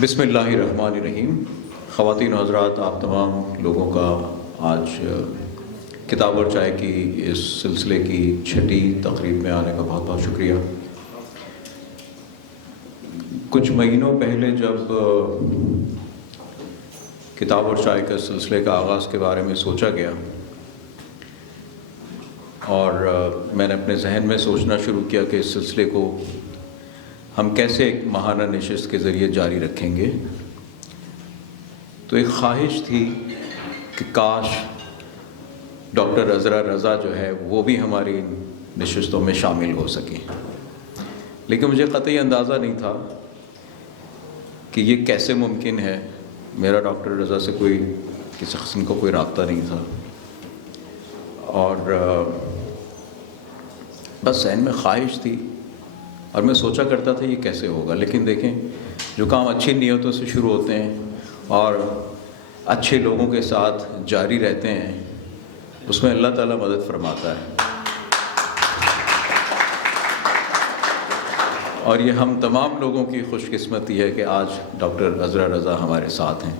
بسم اللہ الرحمن الرحیم. خواتین و حضرات، آپ تمام لوگوں کا آج کتاب اور چائے کی اس سلسلے کی چھٹی تقریب میں آنے کا بہت بہت شکریہ. کچھ مہینوں پہلے جب کتاب اور چائے کے سلسلے کا آغاز کے بارے میں سوچا گیا اور میں نے اپنے ذہن میں سوچنا شروع کیا کہ اس سلسلے کو ہم کیسے ایک ماہانہ نشست کے ذریعے جاری رکھیں گے، تو ایک خواہش تھی کہ کاش ڈاکٹر عذرا رضا جو ہے وہ بھی ہماری نشستوں میں شامل ہو سکیں. لیکن مجھے قطعی اندازہ نہیں تھا کہ یہ کیسے ممکن ہے. میرا ڈاکٹر رضا سے کسی قسم کا کوئی رابطہ نہیں تھا اور بس ذہن میں خواہش تھی اور میں سوچا کرتا تھا یہ کیسے ہوگا. لیکن دیکھیں، جو کام اچھی نیتوں سے شروع ہوتے ہیں اور اچھے لوگوں کے ساتھ جاری رہتے ہیں، اس میں اللہ تعالیٰ مدد فرماتا ہے. اور یہ ہم تمام لوگوں کی خوش قسمتی ہے کہ آج ڈاکٹر عذرا رضا ہمارے ساتھ ہیں.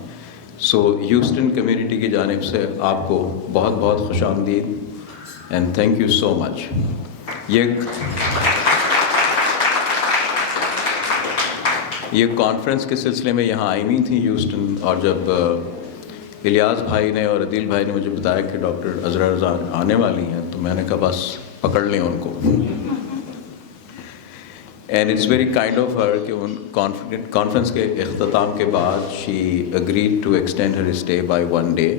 سو ہیوسٹن کمیونٹی کی جانب سے آپ کو بہت بہت خوش آمدید اینڈ تھینک یو سو مچ. یہ کانفرنس کے سلسلے میں یہاں آئی ہوئی تھی ہیوسٹن، اور جب الیاس بھائی نے اور عدیل بھائی نے مجھے بتایا کہ ڈاکٹر عذرا رضا آنے والی ہیں تو میں نے کہا بس پکڑ لیں ان کو. And it's very kind of her کہ ان کانفرنس کے اختتام کے بعد she agreed to extend her stay by 1 day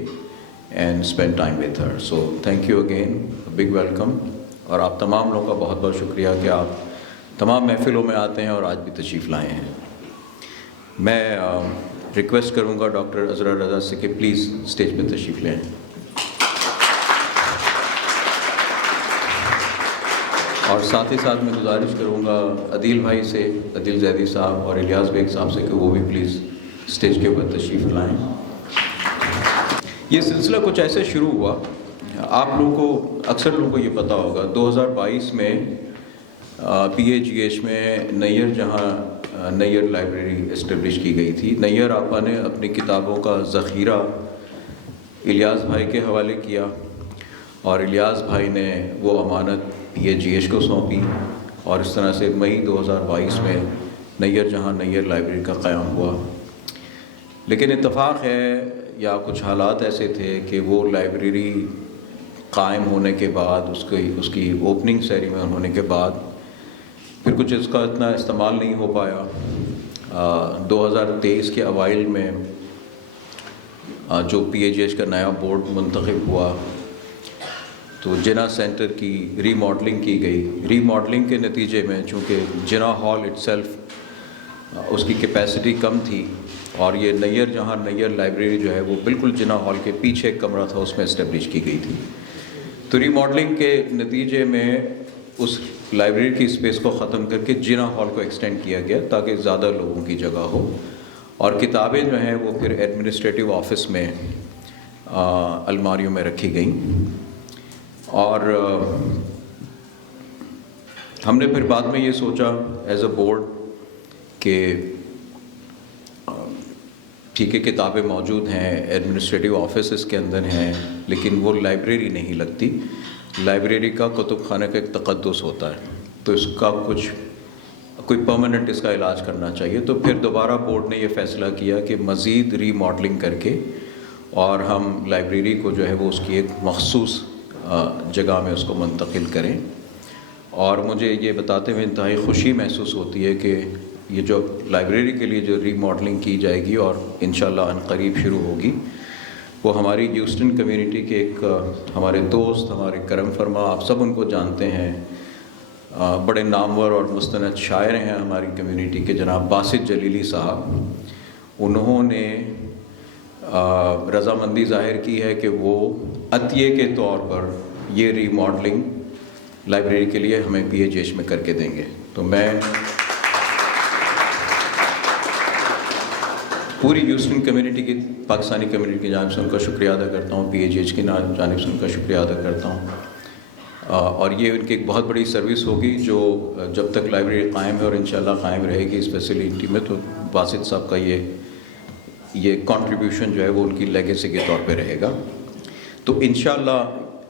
and spend time with her. So thank you again, big welcome. اور آپ تمام لوگوں کا بہت بہت شکریہ کہ آپ تمام محفلوں میں آتے ہیں اور آج بھی تشریف لائے ہیں. میں ریکویسٹ کروں گا ڈاکٹر عذرا رضا سے کہ پلیز اسٹیج پہ تشریف لیں. اور ساتھ ہی ساتھ میں گزارش کروں گا عدیل بھائی سے، عدیل زیدی صاحب اور الیاس بیگ صاحب سے کہ وہ بھی پلیز اسٹیج کے اوپر تشریف لائیں. یہ سلسلہ کچھ ایسے شروع ہوا. آپ لوگوں کو، اکثر لوگوں کو یہ پتہ ہوگا 2022 میں PAGH میں نیر لائبریری اسٹیبلش کی گئی تھی. نیر آپا نے اپنی کتابوں کا ذخیرہ الیاس بھائی کے حوالے کیا اور الیاس بھائی نے وہ امانت PAGH کو سونپی، اور اس طرح سے مئی 2022 میں نیر لائبریری کا قیام ہوا. لیکن اتفاق ہے یا کچھ حالات ایسے تھے کہ وہ لائبریری قائم ہونے کے بعد، اس کی اوپننگ سیریمنی ہونے کے بعد پھر کچھ اس کا اتنا استعمال نہیں ہو پایا. 2023 کے اوائل میں جو PAGH کا نیا بورڈ منتخب ہوا تو جنا سینٹر کی ری ماڈلنگ کی گئی. ری ماڈلنگ کے نتیجے میں چونکہ جنا ہال اٹ سیلف اس کی کیپیسٹی کم تھی، اور یہ نیر لائبریری جو ہے وہ بالکل جنا ہال کے پیچھے ایک کمرہ تھا، اس میں اسٹیبلش کی گئی تھی. تو ری ماڈلنگ کے نتیجے میں اس لائبریری کی اسپیس کو ختم کر کے جنا ہال کو ایکسٹینڈ کیا گیا تاکہ زیادہ لوگوں کی جگہ ہو، اور کتابیں جو ہیں وہ پھر ایڈمنسٹریٹو آفس میں الماریوں میں رکھی گئیں. اور ہم نے پھر بعد میں یہ سوچا ایز اے بورڈ کہ ٹھیک ہے کتابیں موجود ہیں، ایڈمنسٹریٹو آفس اس کے اندر ہیں، لیکن وہ لائبریری نہیں لگتی. لائبریری کا کتب خانہ کا ایک تقدس ہوتا ہے، تو اس کا کوئی پرماننٹ اس کا علاج کرنا چاہیے. تو پھر دوبارہ بورڈ نے یہ فیصلہ کیا کہ مزید ری ماڈلنگ کر کے اور ہم لائبریری کو جو ہے وہ اس کی ایک مخصوص جگہ میں اس کو منتقل کریں. اور مجھے یہ بتاتے ہوئے انتہائی خوشی محسوس ہوتی ہے کہ یہ جو لائبریری کے لیے جو ری ماڈلنگ کی جائے گی اور انشاءاللہ ان قریب شروع ہوگی، وہ ہماری ہیوسٹن کمیونٹی کے ایک ہمارے دوست، ہمارے کرم فرما، آپ سب ان کو جانتے ہیں، بڑے نامور اور مستند شاعر ہیں ہماری کمیونٹی کے، جناب باسط جلیلی صاحب. انہوں نے رضامندی ظاہر کی ہے کہ وہ عطیے کے طور پر یہ ری ماڈلنگ لائبریری کے لیے ہمیں PAGH میں کر کے دیں گے. تو میں پوری ہیوسٹن کمیونٹی کی، پاکستانی کمیونٹی کی جانب سے ان کا شکریہ ادا کرتا ہوں، PAGH کی جانب سے ان کا شکریہ ادا کرتا ہوں. اور یہ ان کی ایک بہت بڑی سروس ہوگی جو جب تک لائبریری قائم ہے اور انشاءاللہ قائم رہے گی اس فیسلٹی میں، تو باسط صاحب کا یہ کنٹریبیوشن جو ہے وہ ان کی لیگیسی کے طور پہ رہے گا. تو انشاءاللہ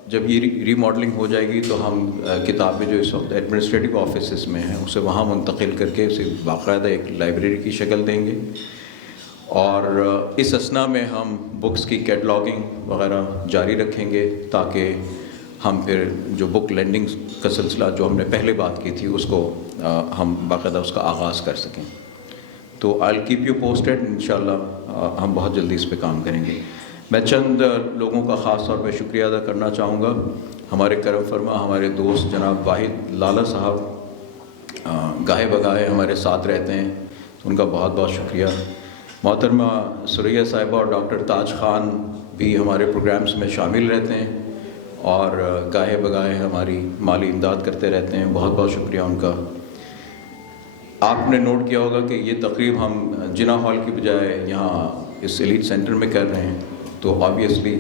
جب یہ ری ماڈلنگ ہو جائے گی تو ہم کتابیں جو اس وقت ایڈمنسٹریٹو آفیسز میں ہیں اسے وہاں منتقل کر کے اسے باقاعدہ ایک لائبریری کی شکل دیں گے. اور اس اثنا میں ہم بکس کی کیٹلاگنگ وغیرہ جاری رکھیں گے تاکہ ہم پھر جو بک لینڈنگ کا سلسلہ جو ہم نے پہلے بات کی تھی اس کو ہم باقاعدہ اس کا آغاز کر سکیں. تو آئی ول کیپ یو پوسٹڈ. انشاءاللہ ہم بہت جلدی اس پہ کام کریں گے. میں چند لوگوں کا خاص طور پہ شکریہ ادا کرنا چاہوں گا. ہمارے کرم فرما ہمارے دوست جناب واحد لالا صاحب گاہے بگاہے ہمارے ساتھ رہتے ہیں، ان کا بہت بہت شکریہ. محترمہ ثریا صاحبہ اور ڈاکٹر تاج خان بھی ہمارے پروگرامز میں شامل رہتے ہیں اور گاہے بگاہے ہماری مالی امداد کرتے رہتے ہیں. بہت بہت شکریہ ان کا. آپ نے نوٹ کیا ہوگا کہ یہ تقریب ہم جنا ہال کی بجائے یہاں اس ایلیٹ سینٹر میں کر رہے ہیں، تو آبویسلی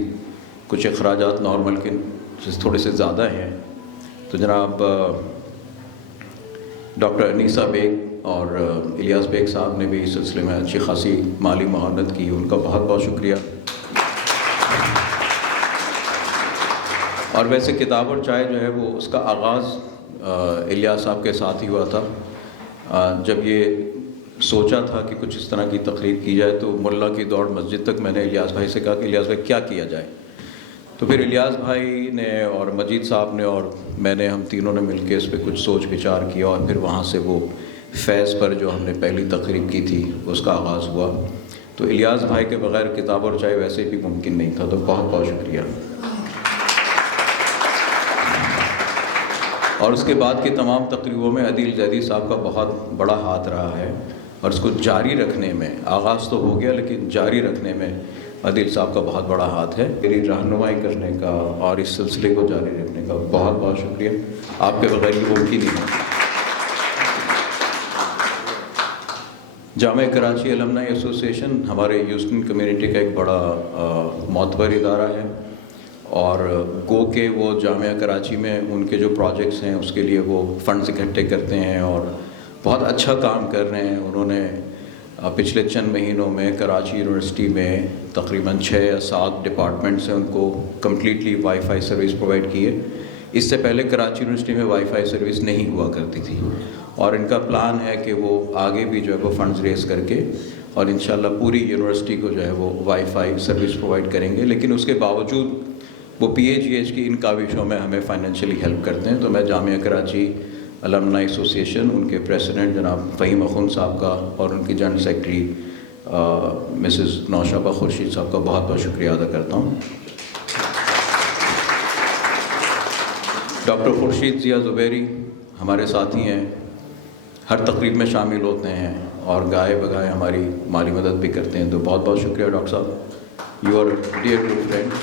کچھ اخراجات نارمل کے تھوڑے سے زیادہ ہیں. تو جناب ڈاکٹر انیسہ بیگ اور الیاس بیگ صاحب نے بھی اس سلسلے میں اچھی خاصی مالی معاونت کی، ان کا بہت بہت شکریہ. اور ویسے کتاب اور چائے جو ہے وہ اس کا آغاز الیاس صاحب کے ساتھ ہی ہوا تھا. جب یہ سوچا تھا کہ کچھ اس طرح کی تقریر کی جائے تو ملا کی دوڑ مسجد تک میں نے الیاس بھائی سے کہا کہ الیاس بھائی کیا کیا جائے. تو پھر الیاس بھائی نے اور مجید صاحب نے اور میں نے ہم تینوں نے مل کے اس پہ کچھ سوچ وچار کیا اور پھر وہاں سے وہ فیض پر جو ہم نے پہلی تقریب کی تھی اس کا آغاز ہوا. تو الیاس بھائی کے بغیر کتاب اور چائے ویسے بھی ممکن نہیں تھا. تو بہت بہت شکریہ. اور اس کے بعد کی تمام تقریبوں میں عدیل زیدی صاحب کا بہت بڑا ہاتھ رہا ہے اور اس کو جاری رکھنے میں، آغاز تو ہو گیا لیکن جاری رکھنے میں عدیل صاحب کا بہت بڑا ہاتھ ہے. میری رہنمائی کرنے کا اور اس سلسلے کو جاری رکھنے کا بہت بہت شکریہ. آپ کے بغیر یہ ممکن نہیں ہے. جامعہ کراچی المنائی ایسوسی ایشن ہمارے ہیوسٹن کمیونٹی کا ایک بڑا معتبر ادارہ ہے اور گو کہ وہ جامعہ کراچی میں ان کے جو پروجیکٹس ہیں اس کے لیے وہ فنڈز اکٹھے کرتے ہیں اور بہت اچھا کام کر رہے ہیں. انہوں نے پچھلے چند مہینوں میں کراچی یونیورسٹی میں تقریباً 6 یا 7 ڈپارٹمنٹ سے ان کو completely wi fi service provide کی ہے. اس سے پہلے کراچی یونیورسٹی میں وائی فائی سروس نہیں ہوا کرتی تھی اور ان کا پلان ہے کہ وہ آگے بھی جو ہے وہ فنڈز ریز کر کے اور انشاءاللہ پوری یونیورسٹی کو جو ہے وہ وائی فائی سروس پرووائڈ کریں گے. لیکن اس کے باوجود وہ پی ایچ ای ایچ کی ان کاوشوں میں ہمیں فائنینشلی ہیلپ کرتے ہیں. تو میں جامعہ کراچی المنائی ایسوسی ایشن ان کے پریسیڈنٹ جناب فہیم اخون صاحب کا اور ان کی جنرل سیکرٹری مسز نوشابہ خورشید صاحب کا بہت بہت شکریہ ادا کرتا ہوں. ڈاکٹر خورشید ضیاء زبیری ہمارے ساتھی ہیں، ہر تقریب میں شامل ہوتے ہیں اور گائے بگائے ہماری مالی مدد بھی کرتے ہیں. تو بہت بہت شکریہ ڈاکٹر صاحب، you are dear to friend.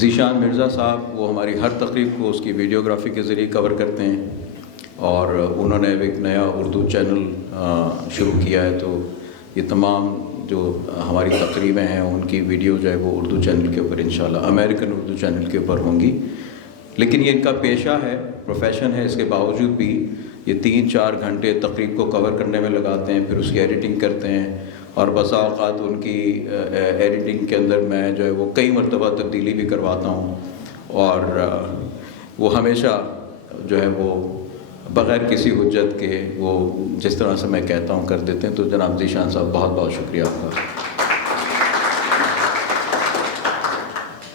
Zeeshan Mirza صاحب وہ ہماری ہر تقریب کو اس کی ویڈیوگرافی کے ذریعے کور کرتے ہیں اور انہوں نے ایک نیا اردو چینل شروع کیا ہے. تو یہ تمام جو ہماری تقریبیں ہیں ان کی ویڈیو جو ہے وہ اردو چینل کے اوپر انشاءاللہ امریکن اردو چینل کے اوپر ہوں گی. لیکن یہ ان کا پیشہ ہے، پروفیشن ہے. اس کے باوجود بھی یہ 3-4 گھنٹے تقریب کو کور کرنے میں لگاتے ہیں، پھر اس کی ایڈیٹنگ کرتے ہیں اور بسا اوقات ان کی ایڈیٹنگ کے اندر میں جو ہے وہ کئی مرتبہ تبدیلی بھی کرواتا ہوں اور وہ ہمیشہ جو ہے وہ بغیر کسی حجت کے وہ جس طرح سے میں کہتا ہوں کر دیتے ہیں. تو جناب ذیشان صاحب بہت بہت شکریہ آپ کا.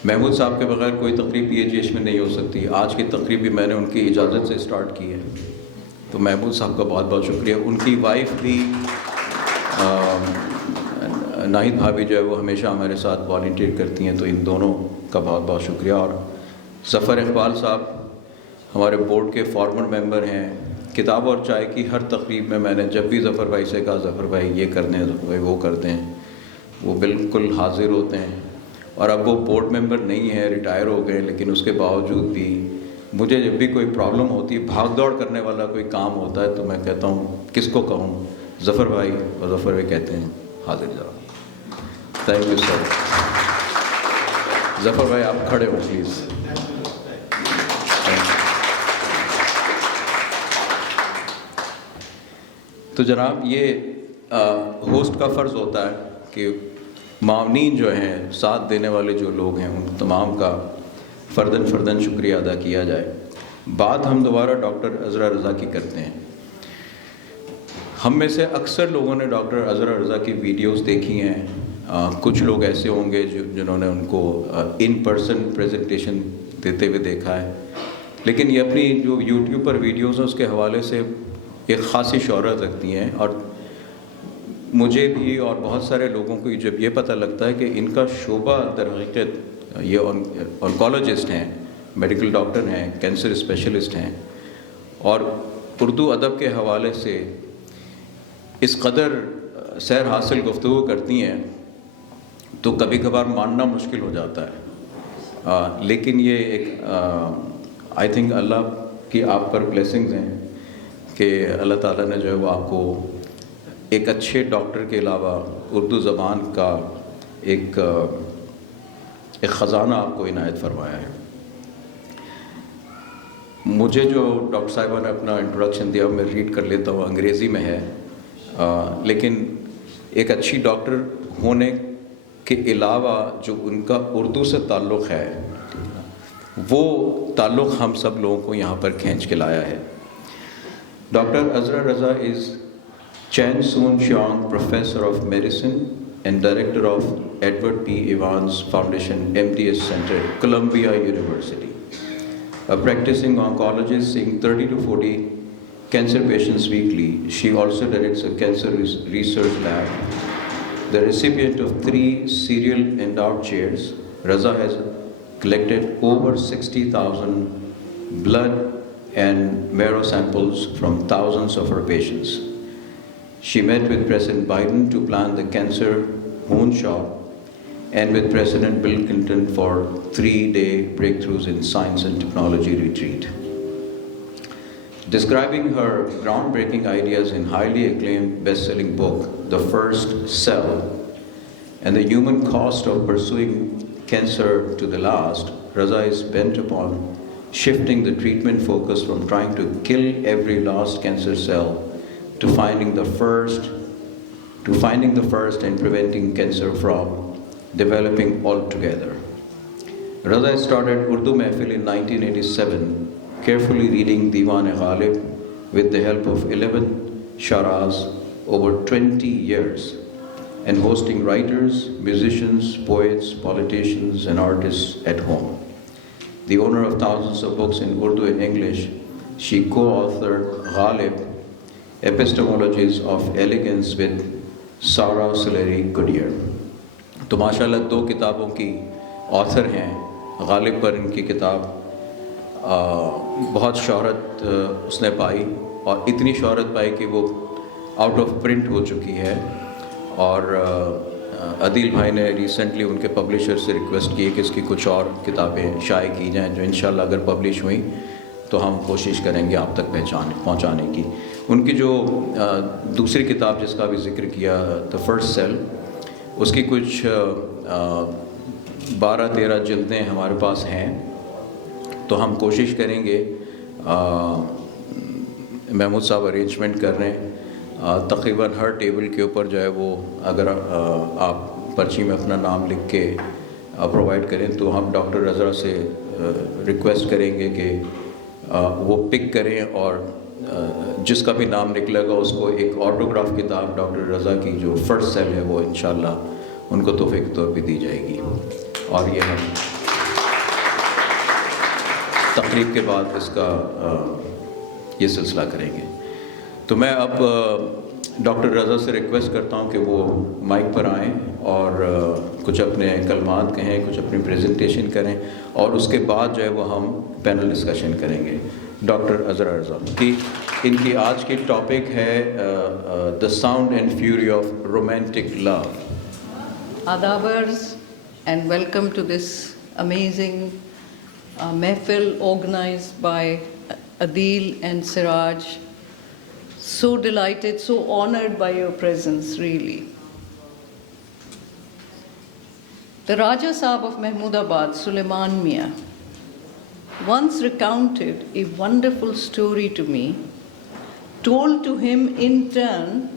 محمود صاحب کے بغیر کوئی تقریب پی ایچ ایچ میں نہیں ہو سکتی. آج کی تقریب بھی میں نے ان کی اجازت سے سٹارٹ کی ہے. تو محمود صاحب کا بہت بہت شکریہ. ان کی وائف بھی ناہید بھابھی جو ہے وہ ہمیشہ ہمارے ساتھ والنٹیئر کرتی ہیں. تو ان دونوں کا بہت بہت شکریہ. اور ظفر اقبال صاحب ہمارے بورڈ کے فارمر ممبر ہیں. کتاب اور چائے کی ہر تقریب میں نے جب بھی ظفر بھائی سے کہا ظفر بھائی یہ کر دیں، ظفر بھائی وہ کر دیں، وہ بالکل حاضر ہوتے ہیں. اور اب وہ بورڈ ممبر نہیں ہیں، ریٹائر ہو گئے، لیکن اس کے باوجود بھی مجھے جب بھی کوئی پرابلم ہوتی ہے، بھاگ دوڑ کرنے والا کوئی کام ہوتا ہے، تو میں کہتا ہوں کس کو کہوں، ظفر بھائی، اور ظفر بھائی کہتے ہیں حاضر ذرا. Thank you sir. ظفر بھائی آپ کھڑے ہو پلیز. تو جناب یہ ہوسٹ کا فرض ہوتا ہے کہ معاونین جو ہیں، ساتھ دینے والے جو لوگ ہیں، ان تمام کا فرداً شکریہ ادا کیا جائے. بات ہم دوبارہ ڈاکٹر عذرا رضا کی کرتے ہیں. ہم میں سے اکثر لوگوں نے ڈاکٹر عذرا رضا کی ویڈیوز دیکھی ہیں. کچھ لوگ ایسے ہوں گے جنہوں نے ان کو ان پرسن پریزنٹیشن دیتے ہوئے دیکھا ہے، لیکن یہ اپنی جو یوٹیوب پر ویڈیوز ہیں اس کے حوالے سے ایک خاصی شہرت رکھتی ہیں. اور مجھے بھی اور بہت سارے لوگوں کو جب یہ پتہ لگتا ہے کہ ان کا شعبہ در حقیقت یہ آنکالوجسٹ ہیں، میڈیکل ڈاکٹر ہیں، کینسر اسپیشلسٹ ہیں، اور اردو ادب کے حوالے سے اس قدر سیر حاصل گفتگو کرتی ہیں، تو کبھی کبھار ماننا مشکل ہو جاتا ہے. لیکن یہ ایک آئی تھنک اللہ کی آپ پر بلیسنگز ہیں کہ اللہ تعالیٰ نے جو ہے وہ آپ کو ایک اچھے ڈاکٹر کے علاوہ اردو زبان کا ایک خزانہ آپ کو عنایت فرمایا ہے. مجھے جو ڈاکٹر صاحبہ نے اپنا انٹروڈکشن دیا میں ریڈ کر لیتا ہوں، انگریزی میں ہے، لیکن ایک اچھی ڈاکٹر ہونے کے علاوہ جو ان کا اردو سے تعلق ہے، وہ تعلق ہم سب لوگوں کو یہاں پر کھینچ کے لایا ہے. Doctor Azra Raza is Chan Soon Shiong professor of medicine and director of Edward P Evans foundation MDS Center, Columbia University. A practicing oncologist seeing 30 to 40 cancer patients weekly, she also directs a cancer research lab. The recipient of 3 serial endowed chairs, Raza has collected over 60,000 blood and marrow samples from thousands of her patients. She met with President Biden to plan the cancer moonshot and with President Bill Clinton for 3-day breakthroughs in science and technology retreat. Describing her groundbreaking ideas in highly acclaimed best-selling book, The First Cell, and the human cost of pursuing cancer to the last, Raza is bent upon shifting the treatment focus from trying to kill every last cancer cell to finding the first and preventing cancer from developing altogether. Raza started Urdu Mehfil in 1987, carefully reading Diwan-e-Ghalib with the help of 11 sharas over 20 years, and hosting writers, musicians, poets, politicians, and artists at home. The owner of thousands of books in Urdu and English, she co-authored Ghalib, Epistemologies of Elegance with Sarah Salery Goodyear. تو ماشاءاللہ 2 کتابوں کی author ہیں. غالب پر ان کی کتاب بہت شہرت اس نے پائی، اور اتنی شہرت پائی کہ وہ آؤٹ آف پرنٹ ہو چکی ہے. اور عدیل بھائی نے ریسنٹلی ان کے پبلشر سے ریکویسٹ کی کہ اس کی کچھ اور کتابیں شائع کی جائیں، جو انشاءاللہ اگر پبلش ہوئیں تو ہم کوشش کریں گے آپ تک پہنچانے کی. ان کی جو دوسری کتاب جس کا بھی ذکر کیا، The First Cell، اس کی کچھ 12-13 جلدیں ہمارے پاس ہیں. تو ہم کوشش کریں گے، محمود صاحب ارینجمنٹ کر رہے ہیں، تقریباً ہر ٹیبل کے اوپر جو ہے وہ اگر آپ پرچی میں اپنا نام لکھ کے پرووائڈ کریں تو ہم ڈاکٹر عذرا سے ریکویسٹ کریں گے کہ وہ پک کریں، اور جس کا بھی نام نکلے گا اس کو ایک آٹوگراف کتاب ڈاکٹر رضا کی جو فرسٹ سیل ہے وہ انشاءاللہ ان کو تحفے کے طور پہ دی جائے گی. اور یہ ہم تقریب کے بعد اس کا یہ سلسلہ کریں گے. تو میں اب ڈاکٹر رضا سے ریکویسٹ کرتا ہوں کہ وہ مائک پر آئیں اور کچھ اپنے کلمات کہیں، کچھ اپنی پریزنٹیشن کریں، اور اس کے بعد جو ہے وہ ہم پینل ڈسکشن کریں گے. ڈاکٹر عذرا رضا کی ان کی آج کی ٹاپک ہے the sound and fury of romantic love. آدابرز and welcome to this amazing محفل organized by Adil and Siraj. So delighted, so honored by your presence, really. The Raja Sahab of Mahmoodabad, Sulaiman Mia, once recounted a wonderful story to me, told to him in turn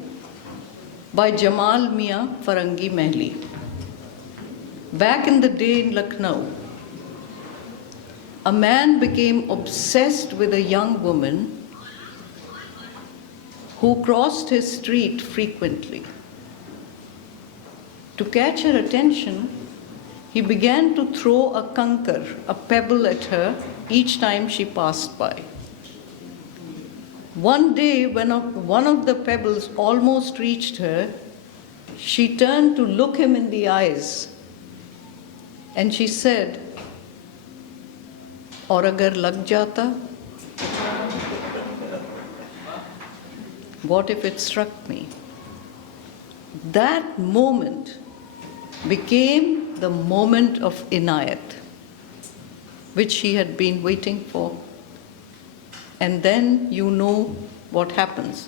by Jamal Mia Farangi Mehli. Back in the day in Lucknow, a man became obsessed with a young woman who crossed his street frequently. To catch her attention, he began to throw a conker, a pebble at her each time she passed by. One day, when one of the pebbles almost reached her, she turned to look him in the eyes and she said, "Aur agar lag jata?" What if it struck me? That moment became the moment of inayat, which she had been waiting for. And then you know what happens.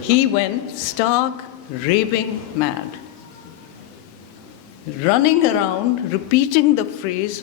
He went stark, raving mad, running around, repeating the phrase,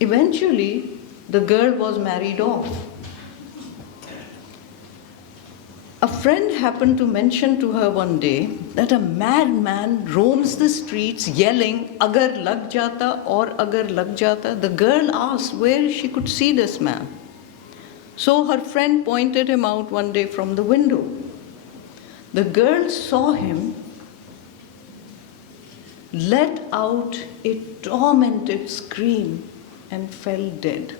Eventually, the girl was married off. A friend happened to mention to her one day that a madman roams the streets yelling, "Agar lag jata," or "Agar lag jata." The girl asked where she could see this man. So her friend pointed him out one day from the window. The girl saw him, let out a tormented scream, and fell dead.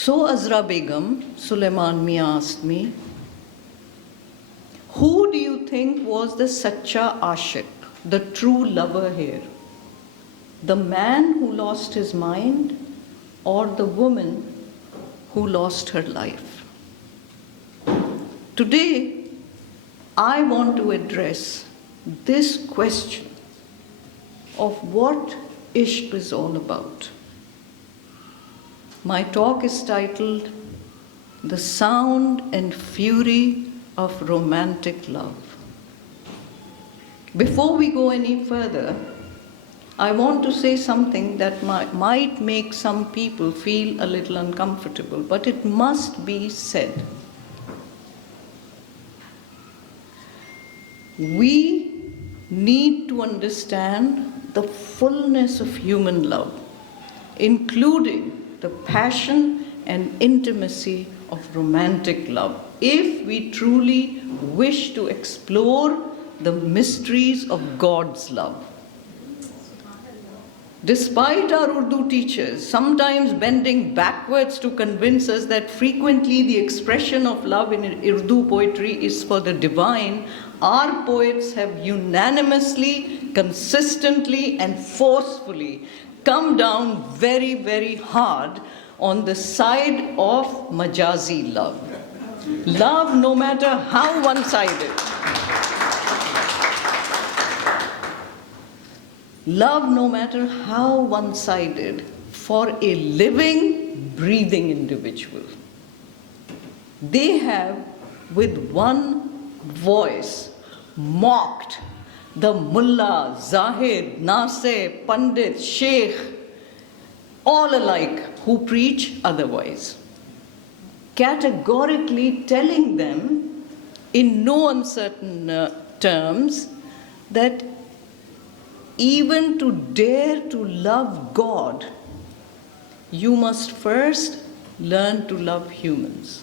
So Azra Begum, Sulaiman Mia asked me, "Who do you think was the sacha ashik, the true lover here? The man who lost his mind or the woman who lost her life?" Today, I want to address this question of what ishq is all about. My talk is titled, "The Sound and Fury of Romantic Love." Before we go any further, I want to say something that might make some people feel a little uncomfortable, but it must be said. We need to understand the fullness of human love, including the passion and intimacy of romantic love, if we truly wish to explore the mysteries of God's love. Despite our Urdu teachers sometimes bending backwards to convince us that frequently the expression of love in Urdu poetry is for the divine, our poets have unanimously, consistently, and forcefully come down very, very hard on the side of majazi love. Love, no matter how one-sided. Love, no matter how one-sided, for a living, breathing individual. They have, with one voice, mocked the mullah, zahid, nasir, pandit, sheikh, all alike who preach otherwise, categorically telling them in no uncertain terms that even to dare to love God, you must first learn to love humans.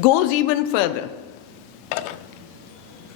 goes even further.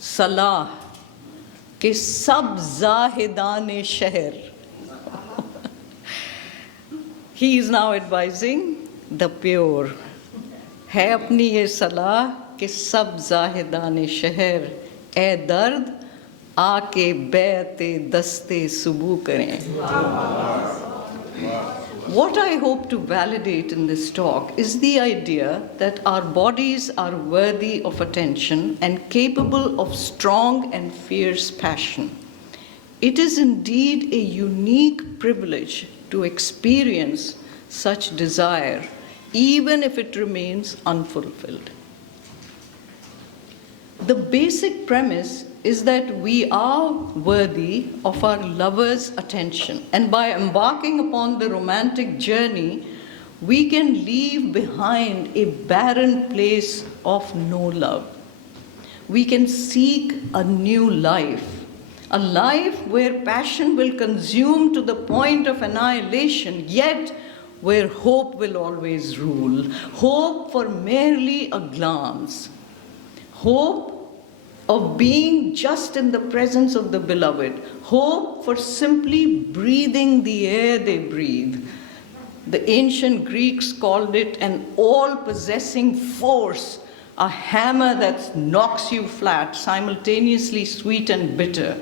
صلاح کہ سب زاہدان شہر. He is now advising the pure. ہے اپنی یہ صلاح کہ سب زاہدان شہر اے درد آ کے بیعت دستے سبو کریں. What I hope to validate in this talk is the idea that our bodies are worthy of attention and capable of strong and fierce passion. It is indeed a unique privilege to experience such desire, even if it remains unfulfilled. The basic premise is that we are worthy of our lover's attention, and by embarking upon the romantic journey, we can leave behind a barren place of no love. We can seek a new life, a life where passion will consume to the point of annihilation, yet where hope will always rule. Hope for merely a glance. Hope of being just in the presence of the beloved. Hope for simply breathing the air they breathe. The ancient Greeks called it an all-possessing force, a hammer that knocks you flat, simultaneously sweet and bitter,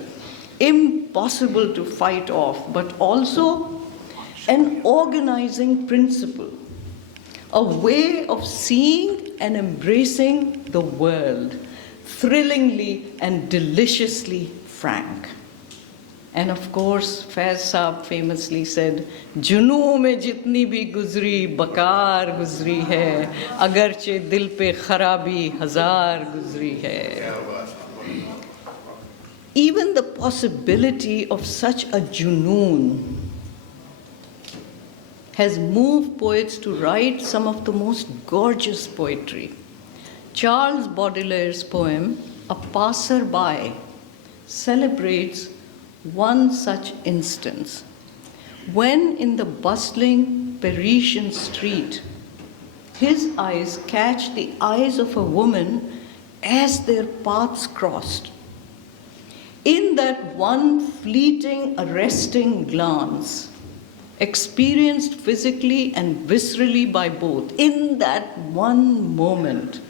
impossible to fight off, but also an organizing principle, a way of seeing and embracing the world, thrillingly and deliciously frank. And of course, Faiz Saab famously said, "Junoo mein jitni bhi guzri, bakar guzri hai, agarche dil pe kharabi hazar guzri hai." Even the possibility of such a junoon has moved poets to write some of the most gorgeous poetry. Charles Baudelaire's poem, A Passer-by, celebrates one such instance. When in the bustling Parisian street, his eyes catch the eyes of a woman as their paths crossed. In that one fleeting, arresting glance, experienced physically and viscerally by both, in that one moment,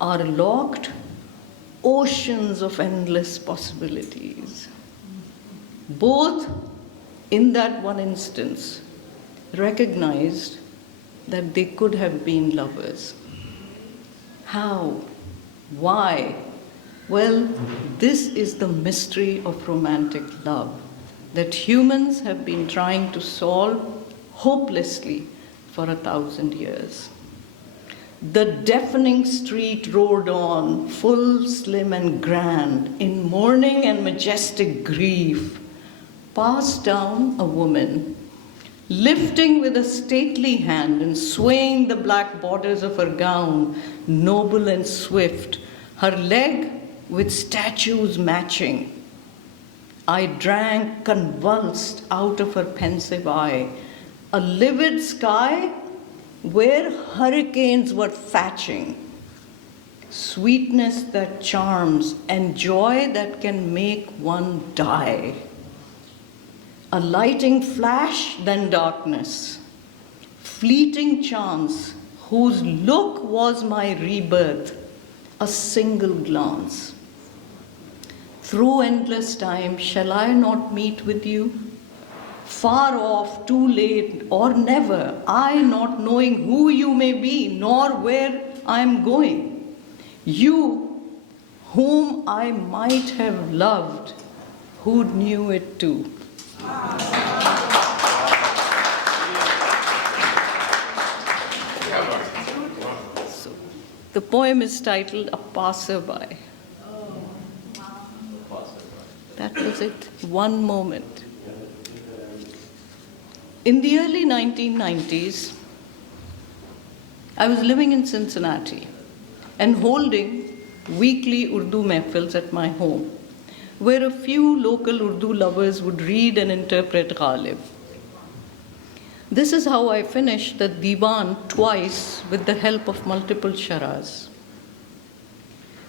are locked oceans of endless possibilities. Both, in that one instance, recognized that they could have been lovers. How? Why? Well, this is the mystery of romantic love that humans have been trying to solve hopelessly for 1,000 years. The deafening street roared on, full, slim, and grand, in mourning and majestic grief. Passed down a woman, lifting with a stately hand and swaying the black borders of her gown, noble and swift, her leg with statues matching. I drank convulsed out of her pensive eye, a livid sky where hurricanes were thatching, sweetness that charms and joy that can make one die. A lighting flash, then darkness, fleeting chance whose look was my rebirth, a single glance. Through endless time, shall I not meet with you? Far off, too late, or never, I not knowing who you may be, nor where I am going. You, whom I might have loved, who knew it too. So, the poem is titled A Passer-by. That was it, one moment. In the early 1990s, I was living in Cincinnati and holding weekly Urdu mehfils at my home, where a few local Urdu lovers would read and interpret Ghalib. This is how I finished the Diwan twice with the help of multiple sharas.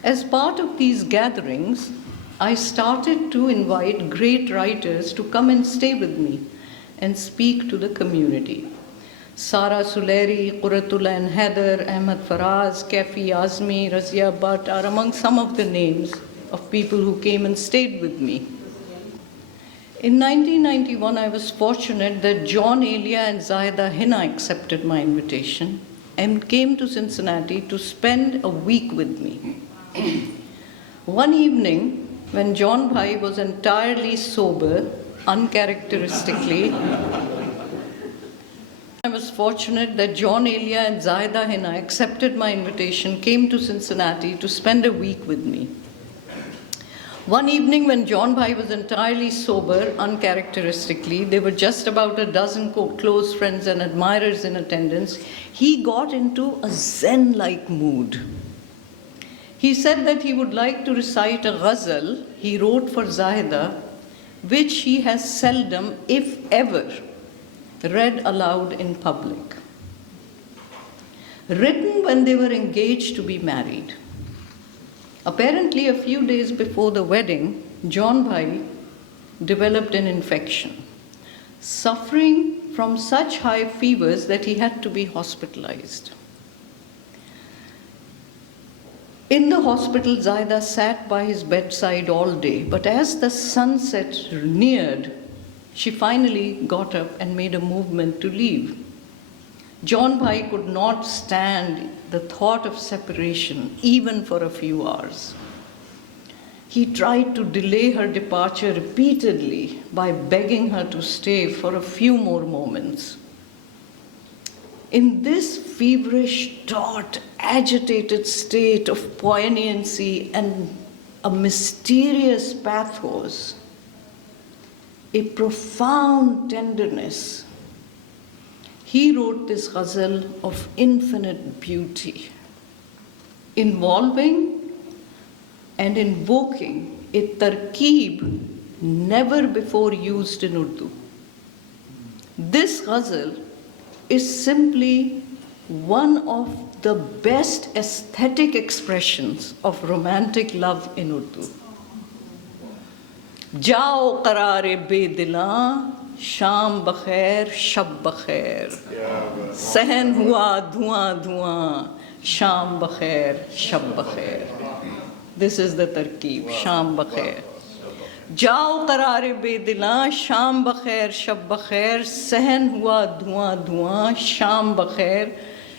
As part of these gatherings, I started to invite great writers to come and stay with me and speak to the community. Sara Suleri, Quratul and Heather, Ahmed Faraz, Kafi Azmi, Razia Bhatt are among some of the names of people who came and stayed with me. In 1991, I was fortunate that John Elia and Zahida Hina accepted my invitation and came to Cincinnati to spend a week with me. One evening, when John Bhai was entirely sober, uncharacteristically, I was fortunate that John Elia and Zahida Hina accepted my invitation, came to Cincinnati to spend a week with me. One evening when John Bhai was entirely sober, uncharacteristically, there were just about a dozen close friends and admirers in attendance, he got into a Zen-like mood. He said that he would like to recite a ghazal he wrote for Zahida, which he has seldom, if ever, read aloud in public. Written when they were engaged to be married. Apparently, a few days before the wedding, John Bhai developed an infection, suffering from such high fevers that he had to be hospitalized. In the hospital, Zahida sat by his bedside all day, but as the sunset neared, she finally got up and made a movement to leave. John Bhai could not stand the thought of separation, even for a few hours. He tried to delay her departure repeatedly by begging her to stay for a few more moments. In this feverish, taut, agitated state of poignancy and a mysterious pathos, a profound tenderness, he wrote this ghazal of infinite beauty, involving and invoking a tarkeeb never before used in Urdu. This ghazal is simply one of the best aesthetic expressions of romantic love in Urdu. Jao qarare bedilan, sham bakhair, shab bakhair. Sehen hua dhuan dhuan, sham bakhair, shab bakhair. This is the tarkeeb, sham bakhair. Jao qarare bedilan, sham bakhair, shab bakhair. Sehen hua dhuan dhuan, sham bakhair,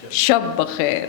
shab bakhair.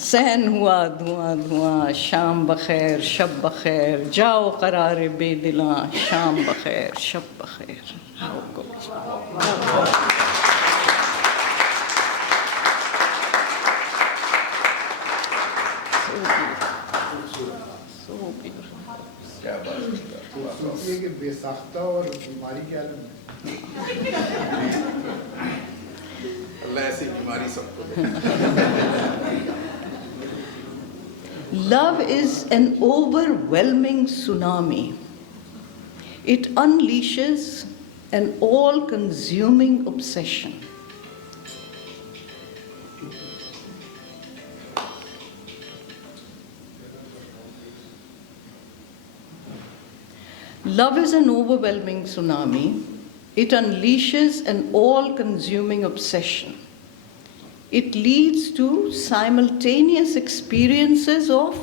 صحن ہوا دھواں دھواں، شام بخیر شب بخیر، جاؤ قرار بے دلاں، شام بخیر شب بخیر. How good. So beautiful. کیا بات خوبصورتی ہے کہ بے ساختہ اور بیماری کے عالم میں اللہ ایسی بیماری سب کو دے. Love is an overwhelming tsunami. It unleashes an all-consuming obsession. Love is an overwhelming tsunami. It unleashes an all-consuming obsession. It leads to simultaneous experiences of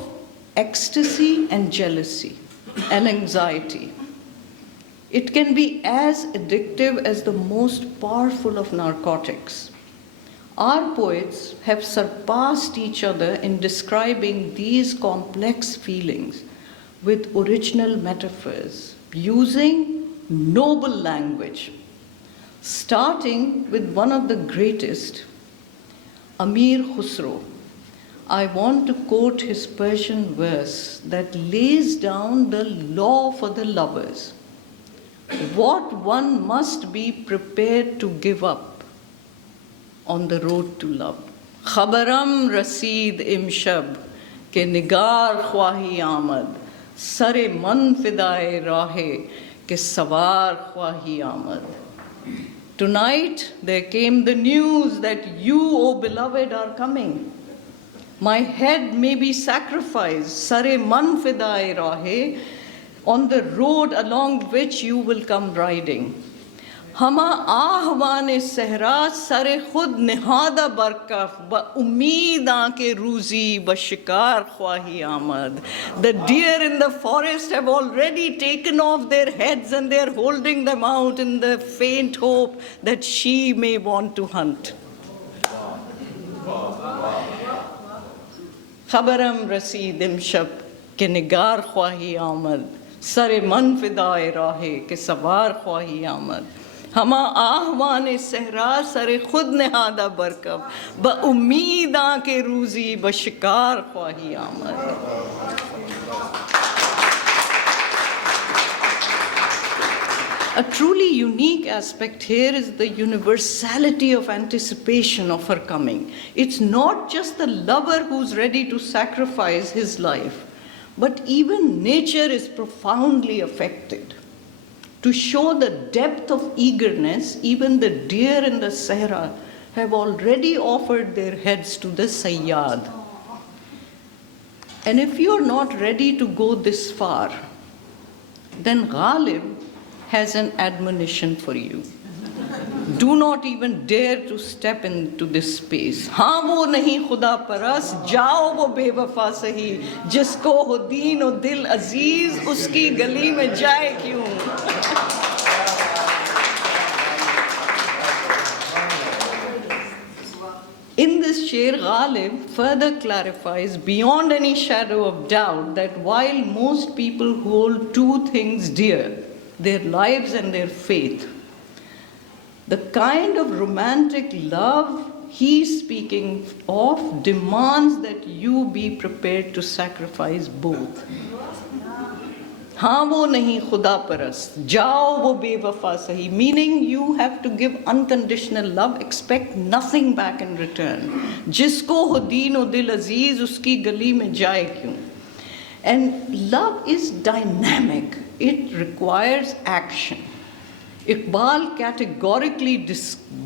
ecstasy and jealousy and anxiety. It can be as addictive as the most powerful of narcotics. Our poets have surpassed each other in describing these complex feelings with original metaphors, using noble language. Starting with one of the greatest, Amir Khusro, I want to quote his Persian verse that lays down the law for the lovers. What one must be prepared to give up on the road to love. Khabaram rasid imshab ke nigar khwahi amad, sare man fidaye rahe ke sawar khwahi amad. Tonight there came the news that you, O beloved, are coming. My head may be sacrificed, sare man fidaye rahe, on the road along which you will come riding. Hama ahwan sehra sare khud nihada barkaf ba umeed aanke roozi ba shikar khwahi amad. The deer in the forest have already taken off their heads and they are holding them out in the faint hope that she may want to hunt. Khabaram rasid imshab ke nigar khwahi amad, sare man fidaye rahe ke sawar khwahi amad. ہما آہوان صحرا سر خود نہادہ برکب با امید آنکہ روزی بشکار خواہی آمد. A truly unique aspect here is the universality of anticipation of her coming. It's not just the lover who's ready to sacrifice his life, but even nature is profoundly affected. To show the depth of eagerness, even the deer in the Sahara have already offered their heads to the Sayyad. And if you're not ready to go this far, then Ghalib has an admonition for you. Do not even dare to step into this space. ہاں وہ نہیں خدا پرست، جاؤ وہ بے وفا سہی، جس کو ہو دین و دل عزیز اس کی گلی میں جائے کیوں. In this sher, Ghalib further clarifies beyond any shadow of doubt that while most people hold two things dear, their lives and their faith, the kind of romantic love he's speaking of demands that you be prepared to sacrifice both. ہاں وہ نہیں خدا پرست، جاؤ وہ بے وفا سہی, meaning you have to give unconditional love, expect nothing back in return. جس کو ہو دین و دل عزیز اس کی گلی میں جائے کیوں. And love is dynamic. It requires action. Iqbal categorically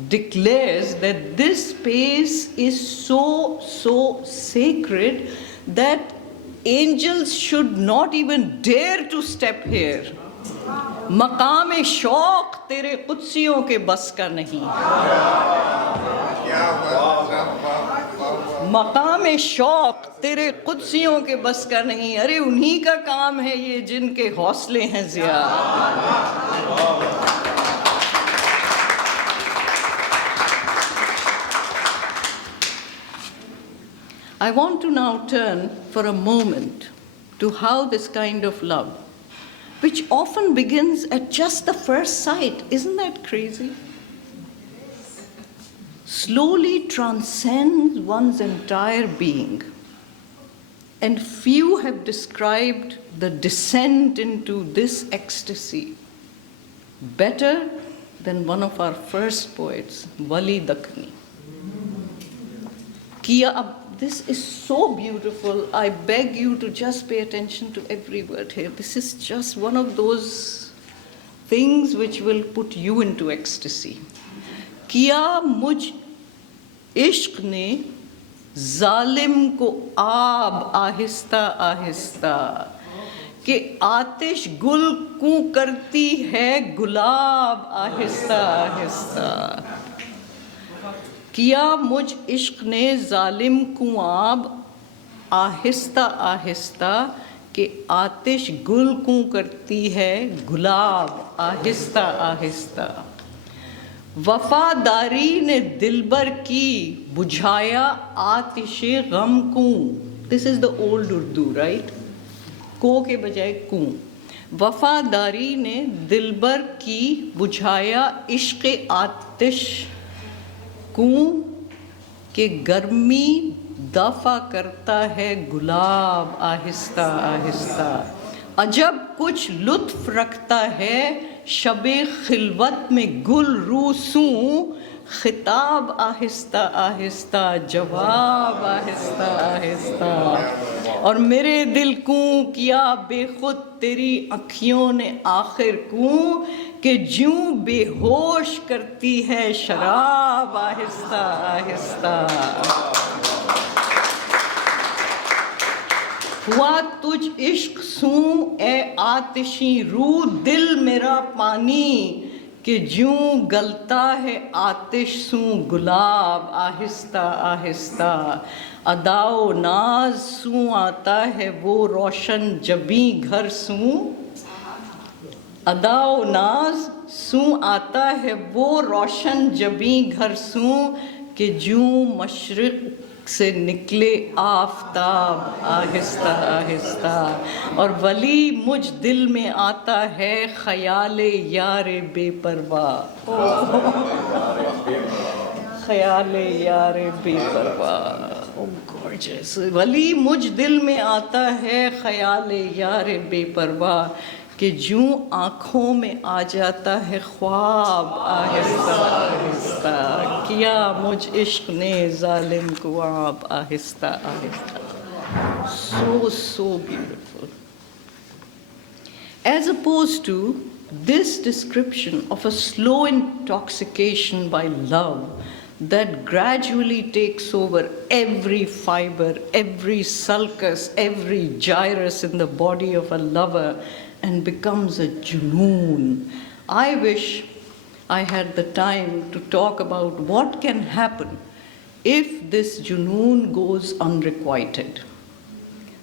declares that this space is so sacred that angels should not even dare to step here. مقام شوق تیرے قدسیوں کے بس کا نہیں. مقام شوق تیرے قدسیوں کے بس کا نہیں. ارے انہی کا کام ہے یہ جن کے حوصلے ہیں زیادہ. I want to now turn for a moment to how this kind of love, which often begins at just the first sight, isn't that crazy? Slowly transcends one's entire being. And few have described the descent into this ecstasy better than one of our first poets, Wali Dakhni. This is so beautiful. I beg you to just pay attention to every word here. This is just one of those things which will put you into ecstasy. Kiya mujh ishq ne ظالم کو آب آہستہ آہستہ کہ آتش گل کو کرتی ہے گلاب آہستہ آہستہ. کیا مجھ عشق نے ظالم کو آب آہستہ آہستہ کہ آتش گل کو کرتی ہے گلاب آہستہ آہستہ. وفاداری نے دلبر کی بجھایا آتش غم کو. دس از دا اولڈ اردو رائٹ, کو کے بجائے کو. وفاداری نے دلبر کی بجھایا عشق آتش کو کہ گرمی دفع کرتا ہے گلاب آہستہ آہستہ. عجب کچھ لطف رکھتا ہے شب خلوت میں گل روسوں خطاب آہستہ آہستہ جواب آہستہ آہستہ. اور میرے دل کو کیا بے خود تیری اکھیوں نے آخر کو کہ جوں بے ہوش کرتی ہے شراب آہستہ آہستہ. ہوا تجھ عشق سوں اے آتشی روح دل میرا پانی کہ جوں گلتا ہے آتش سوں گلاب آہستہ آہستہ. ادا و ناز سوں آتا ہے وہ روشن جبیں گھر سوں. ادا و ناز سوں آتا ہے وہ روشن جبیں گھر سوں کہ جوں مشرق سے نکلے آفتاب آہستہ آہستہ. اور ولی مجھ دل میں آتا ہے خیال یار بے پرواہ. خیال یار بے پرواہ. ولی مجھ دل میں آتا ہے خیال یار بے پرواہ کہ جوں آنکھوں میں آ جاتا ہے خواب آہستہ آہستہ. کیا مجھ عشق نے ظالم کو آب آہستہ آہستہ. So beautiful. As opposed to this description of a slow intoxication by love that gradually takes over every fiber, every sulcus, every gyrus in the body of a lover and becomes a junoon. I wish I had the time to talk about what can happen if this junoon goes unrequited.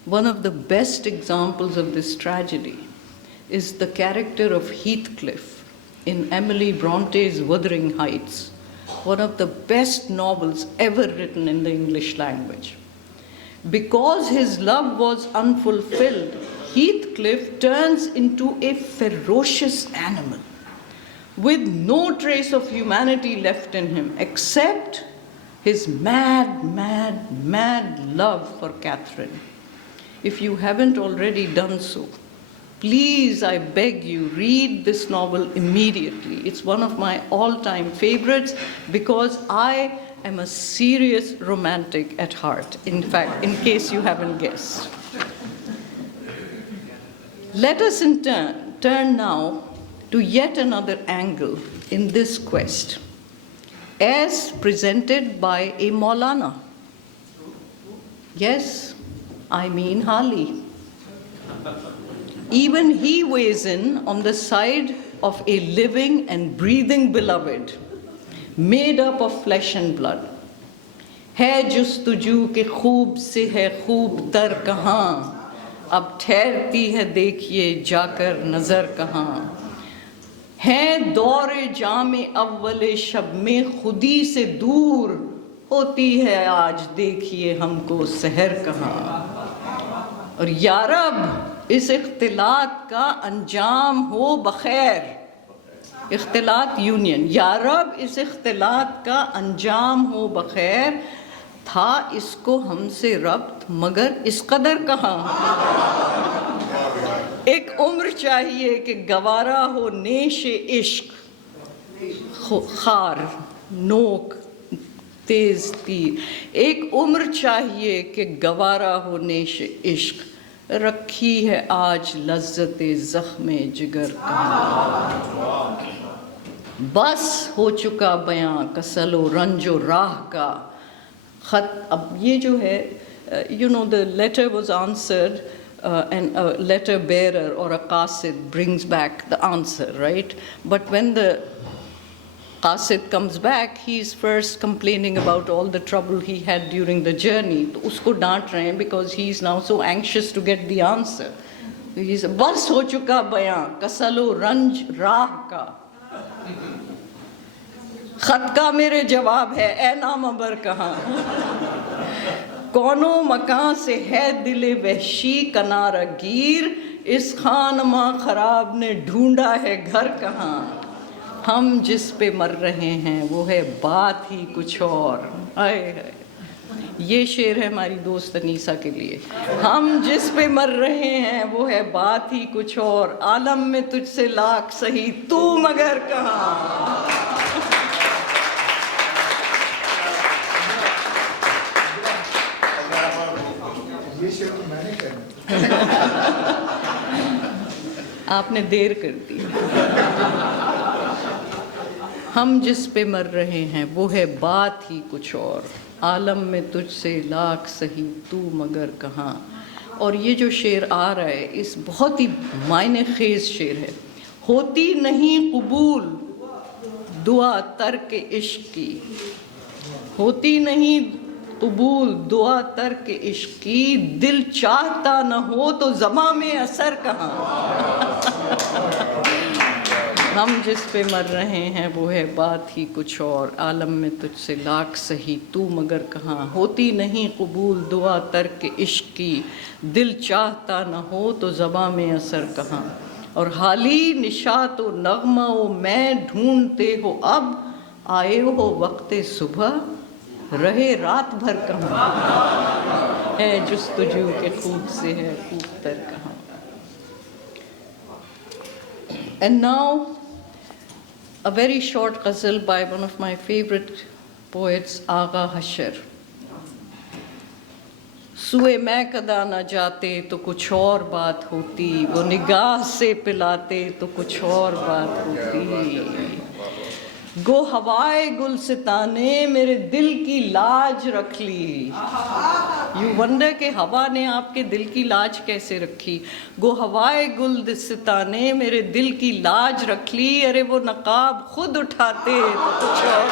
One of the best examples of this tragedy is the character of Heathcliff in Emily Bronte's Wuthering Heights, one of the best novels ever written in the English language. Because his love was unfulfilled, Heathcliff turns into a ferocious animal with no trace of humanity left in him except his mad love for Catherine. If you haven't already done so, please, I beg you, read this novel immediately. It's one of my all-time favorites because I am a serious romantic at heart. In fact, in case you haven't guessed. Let us in turn now to yet another angle in this quest, as presented by a Maulana. Yes, I mean Hali. Even he weighs in on the side of a living and breathing beloved, made up of flesh and blood. ہے جستجو کہ خوب سے ہے خوب تر کہاں، اب ٹھہرتی ہے دیکھیے جا کر نظر کہاں. ہے دور جام اول شب میں خودی سے دور، ہوتی ہے آج دیکھیے ہم کو سحر کہاں. اور یا رب اس اختلاط کا انجام ہو بخیر. اختلاط یونین. یا رب اس اختلاط کا انجام ہو بخیر. تھا اس کو ہم سے ربط مگر اس قدر کہاں. ایک عمر چاہیے کہ گوارا ہو نیش عشق. خار نوک تیز تیر. ایک عمر چاہیے کہ گوارا ہو نیش عشق. رکھی ہے آج لذت زخم جگر کہاں. بس ہو چکا بیاں کسل و رنج و راہ کا. خط اب یہ جو ہے you know the letter was answered and a letter bearer or a qasid brings back the answer, right? But when the qasid comes back, he's first complaining about all the trouble he had during the journey. تو اس کو ڈانٹ رہے ہیں because he's now so anxious to get the answer. He's بس ہو چکا بیاں کسل و رنج راہ کا. خط کا میرے جواب ہے اے نامبر کہاں. کونو مکان سے ہے دل وحشی کنارہ گیر. اس خانماں خراب نے ڈھونڈا ہے گھر کہاں. ہم جس پہ مر رہے ہیں وہ ہے بات ہی کچھ اور. یہ شعر ہے ہماری دوست انیسہ کے لیے. ہم جس پہ مر رہے ہیں وہ ہے بات ہی کچھ اور. عالم میں تجھ سے لاکھ سہی تو مگر کہاں. آپ نے دیر کر دی. ہم جس پہ مر رہے ہیں وہ ہے بات ہی کچھ اور. عالم میں تجھ سے لاکھ سہی تو مگر کہاں. اور یہ جو شعر آ رہا ہے اس بہت ہی معنی خیز شعر ہے. ہوتی نہیں قبول دعا ترک عشق کی. ہوتی نہیں قبول دعا ترک عشق کی. دل چاہتا نہ ہو تو زباں میں اثر کہاں. ہم جس پہ مر رہے ہیں وہ ہے بات ہی کچھ اور. عالم میں تجھ سے لاکھ سہی تو مگر کہاں. ہوتی نہیں قبول دعا ترک عشق کی. دل چاہتا نہ ہو تو زباں میں اثر کہاں. اور حالی نشاط و نغمہ و میں ڈھونڈتے ہو اب. آئے ہو وقت صبح رہے رات بھر کہاں. ہے جستجو کے خوب سے ہے خوب تر کہاں. And now a very short ghazal by one of my favorite poets, Agha Hashr. سوئے میں کدا نہ جاتے تو کچھ اور بات ہوتی. وہ نگاہ سے پلاتے تو کچھ اور بات ہوتی. گو ہوائے گلستان نے میرے دل کی لاج رکھ لی. یو ونڈر کہ ہوا نے آپ کے دل کی لاج کیسے رکھی. گو ہوائے گلستان نے میرے دل کی لاج رکھ لی. ارے وہ نقاب خود اٹھاتے تو کچھ اور.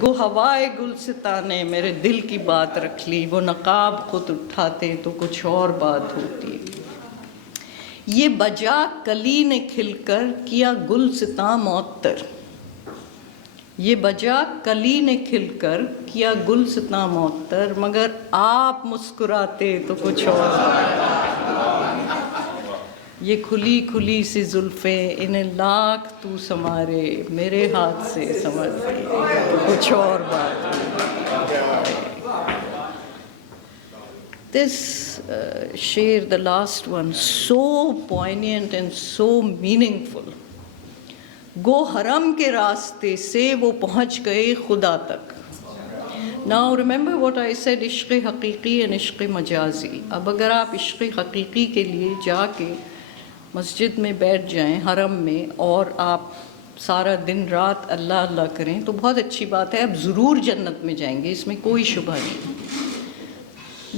گو ہوائے گلستان نے میرے دل کی بات رکھ لی. وہ نقاب خود اٹھاتے تو کچھ اور بات ہوتی. یہ بجا کلی نے کھل کر کیا گلستاں معطر. یہ بجا کلی نے کھل کر کیا گلستاں معطر. مگر آپ مسکراتے تو کچھ اور. یہ کھلی کھلی سی زلفیں انہیں لاکھ تو سنوارے. میرے ہاتھ سے سنورتے تو کچھ اور بات. This شعر, the last one, so poignant and so meaningful. گو حرم کے راستے سے وہ پہنچ گئے خدا تک. Now remember what I said, عشق حقیقی and عشق مجازی. اب اگر آپ عشق حقیقی کے لیے جا کے مسجد میں بیٹھ جائیں حرم میں اور آپ سارا دن رات اللہ اللہ کریں تو بہت اچھی بات ہے. آپ ضرور جنت میں جائیں گے, اس میں کوئی شبہ نہیں.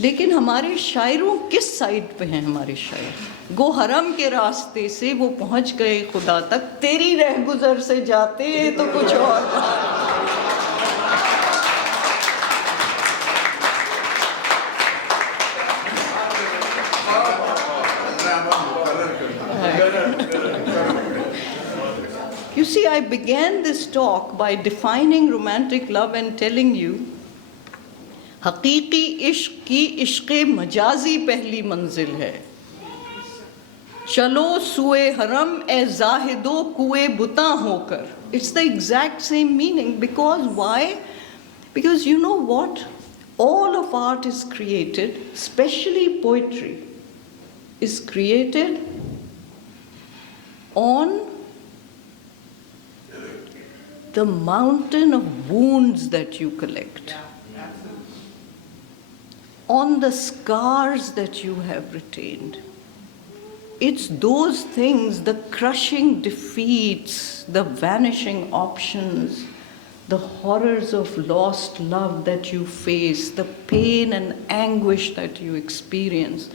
لیکن ہمارے شاعروں کس سائڈ پہ ہیں ہمارے شاعر؟ گو حرم کے راستے سے وہ پہنچ گئے خدا تک. تیری رہ گزر سے جاتے تو کچھ اور. I began this talk by defining romantic love and telling you, حقیقی عشق کی عشق مجازی پہلی منزل ہے. چلو سوئے حرم اے زاہدو کوئے بتاں ہو کر. It's the exact same meaning. Because why? Because you know what? All of art is created, especially poetry, is created on the mountain of wounds that you collect, on the scars that you have retained. It's those things, the crushing defeats, the vanishing options, the horrors of lost love that you face, the pain and anguish that you experience,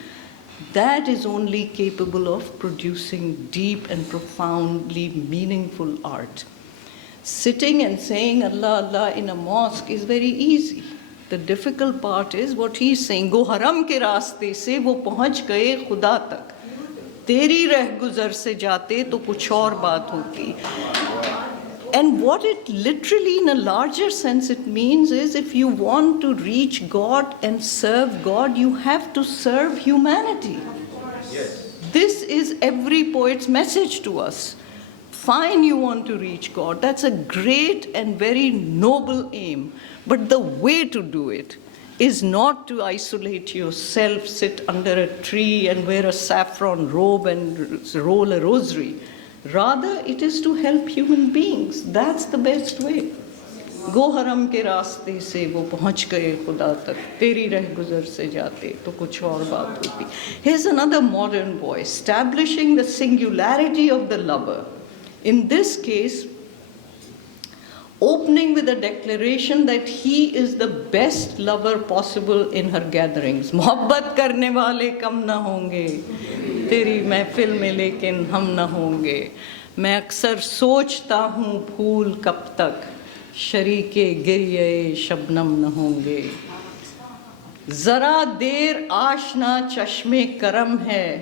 that is only capable of producing deep and profoundly meaningful art. Sitting and saying Allah, Allah in a mosque is very easy. The difficult part is what he's saying. Go haram ke raaste se wo pahunch gaye khuda tak. Teri reh guzar se jate to kuch aur baat hoti. And what it literally, in a larger sense, it means is if you want to reach God and serve God, you have to serve humanity. Yes. This is every poet's message to us. Fine, you want to reach God. That's a great and very noble aim. But the way to do it is not to isolate yourself, sit under a tree and wear a saffron robe and roll a rosary. Rather, it is to help human beings. That's the best way. Go haram ke raaste se wo pahunch gaye khuda tak. Teri reh guzar se jate to kuch aur baat hoti. Here's another modern voice, establishing the singularity of the lover. In this case, opening with a declaration that he is the best lover possible in her gatherings. Mohabbat karne wale kam na honge, teri mehfil mein lekin hum na honge. Main aksar sochta hoon phool kab tak, sharike girye shabnam na honge. Zara der aashna chashme karam hai,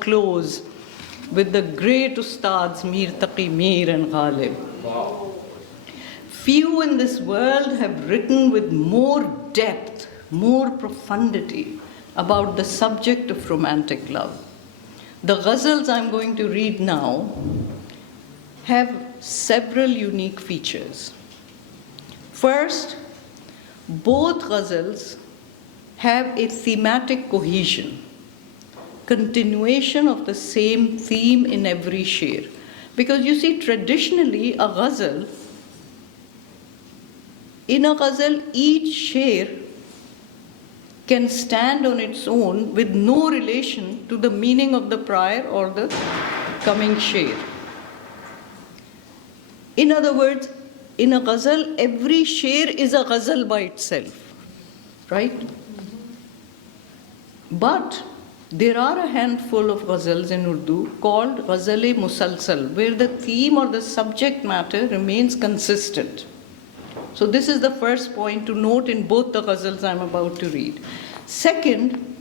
close with the great Ustads Mir Taqi Mir and Ghalib. Few in this world have written with more depth, more profundity about the subject of romantic love. The ghazals I'm going to read now have several unique features. First, both ghazals have a thematic cohesion, continuation of the same theme in every sher. Because you see, traditionally a ghazal, in a ghazal each sher can stand on its own with no relation to the meaning of the prior or the coming sher. In other words, in a ghazal, every sher is a ghazal by itself, right? But there are a handful of ghazals in Urdu called ghazal-e musalsal, where the theme or the subject matter remains consistent. So this is the first point to note in both the ghazals I'm about to read. Second,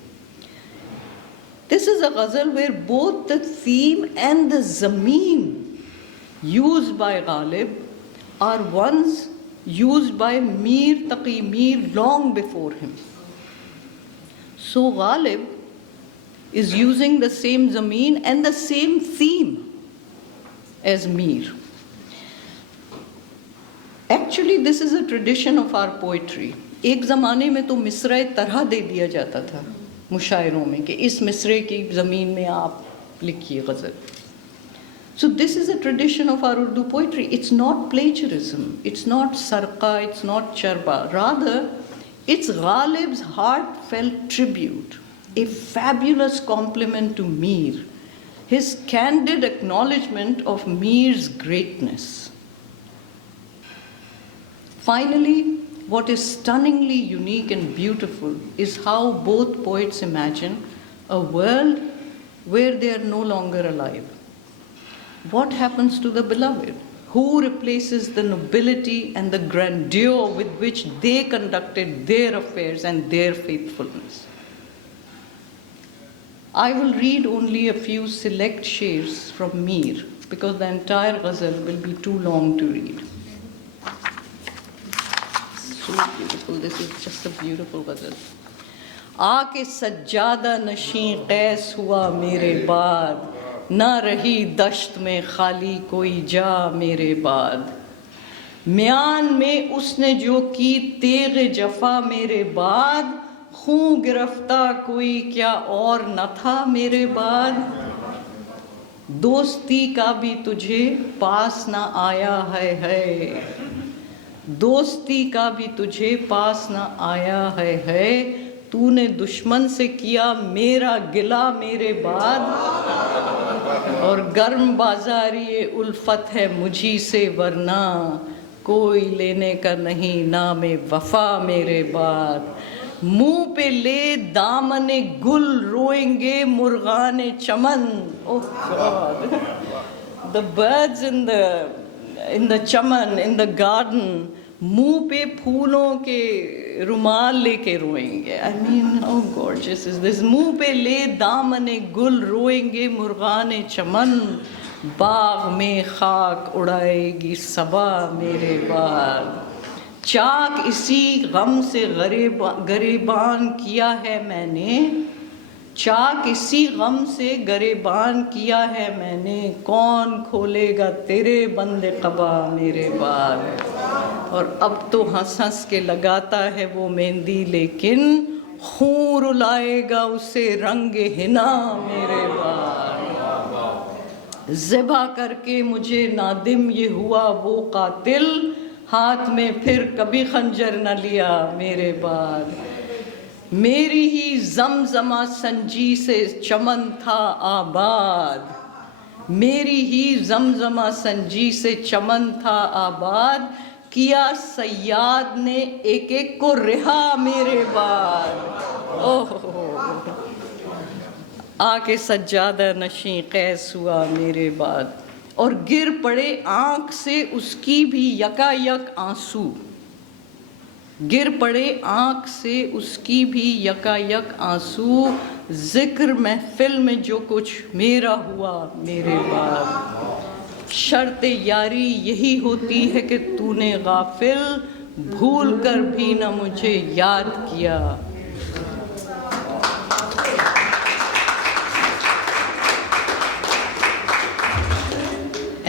this is a ghazal where both the theme and the zameen used by Ghalib are ones used by Mir Taqi Mir long before him. So Ghalib is using the same zameen and the same theme as Mir. Actually, this is a tradition of our poetry. ایک زمانے میں تو مصرع طرح دے دیا جاتا تھا مشاعروں میں کہ اس مصرع کی زمین میں آپ لکھیے غزل. So this is a tradition of our Urdu poetry. It's not plagiarism, it's not sarqa, it's not charba. Rather, it's Ghalib's heartfelt tribute, a fabulous compliment to Mir, his candid acknowledgement of Mir's greatness. Finally, what is stunningly unique and beautiful is how both poets imagine a world where they are no longer alive. What happens to the beloved? Who replaces the nobility and the grandeur with which they conducted their affairs and their faithfulness? I will read only a few select shares from Mir because the entire ghazal will be too long to read. So beautiful, this is just a beautiful ghazal. آ کے سجادہ نشیں قیس ہوا میرے بعد، نہ رہی دشت میں خالی کوئی جا میرے بعد. میان میں اس نے جو کی تیغ جفا میرے بعد، خون گرفتہ کوئی کیا اور نہ تھا میرے بعد. دوستی کا بھی تجھے پاس نہ آیا ہے، دوستی کا بھی تجھے پاس نہ آیا ہے. تو نے دشمن سے کیا میرا گلہ میرے بعد، اور گرم بازاری الفت ہے مجھی سے، ورنہ کوئی لینے کا نہیں نام وفا میرے بعد. منہ پہ لے دامن گل روئیں گے مرغان چمن. Oh God, the birds in the چمن, in the garden, منہ پہ پھولوں کے رومال لے کے روئیں گے. I mean, how gorgeous is this. منہ پہ لے دامن گل روئیں گے مرغان چمن، باغ میں خاک اڑائے گی صبا میرے بعد. چاک اسی غم سے گریبان کیا ہے میں نے، چاک اسی غم سے گریبان کیا ہے میں نے، کون کھولے گا تیرے بند قبا میرے بعد. اور اب تو ہنس ہنس کے لگاتا ہے وہ مہندی، لیکن خون رلائے گا اسے رنگ ہنا میرے بعد. ذبح کر کے مجھے نادم یہ ہوا وہ قاتل، ہاتھ میں پھر کبھی خنجر نہ لیا میرے بعد. میری ہی زمزمہ سنجی سے چمن تھا آباد، میری ہی زمزمہ سنجی سے چمن تھا آباد. کیا سیاد نے ایک ایک کو رہا میرے بعد. آ کے سجادہ نشیں قیس ہوا میرے بعد، اور گر پڑے آنکھ سے اس کی بھی یکا یک آنسو، گر پڑے آنکھ سے اس کی بھی یکا یک آنسو. ذکر محفل میں جو کچھ میرا ہوا میرے بعد. شرط یاری یہی ہوتی ہے کہ تو نے غافل بھول کر بھی نہ مجھے یاد کیا.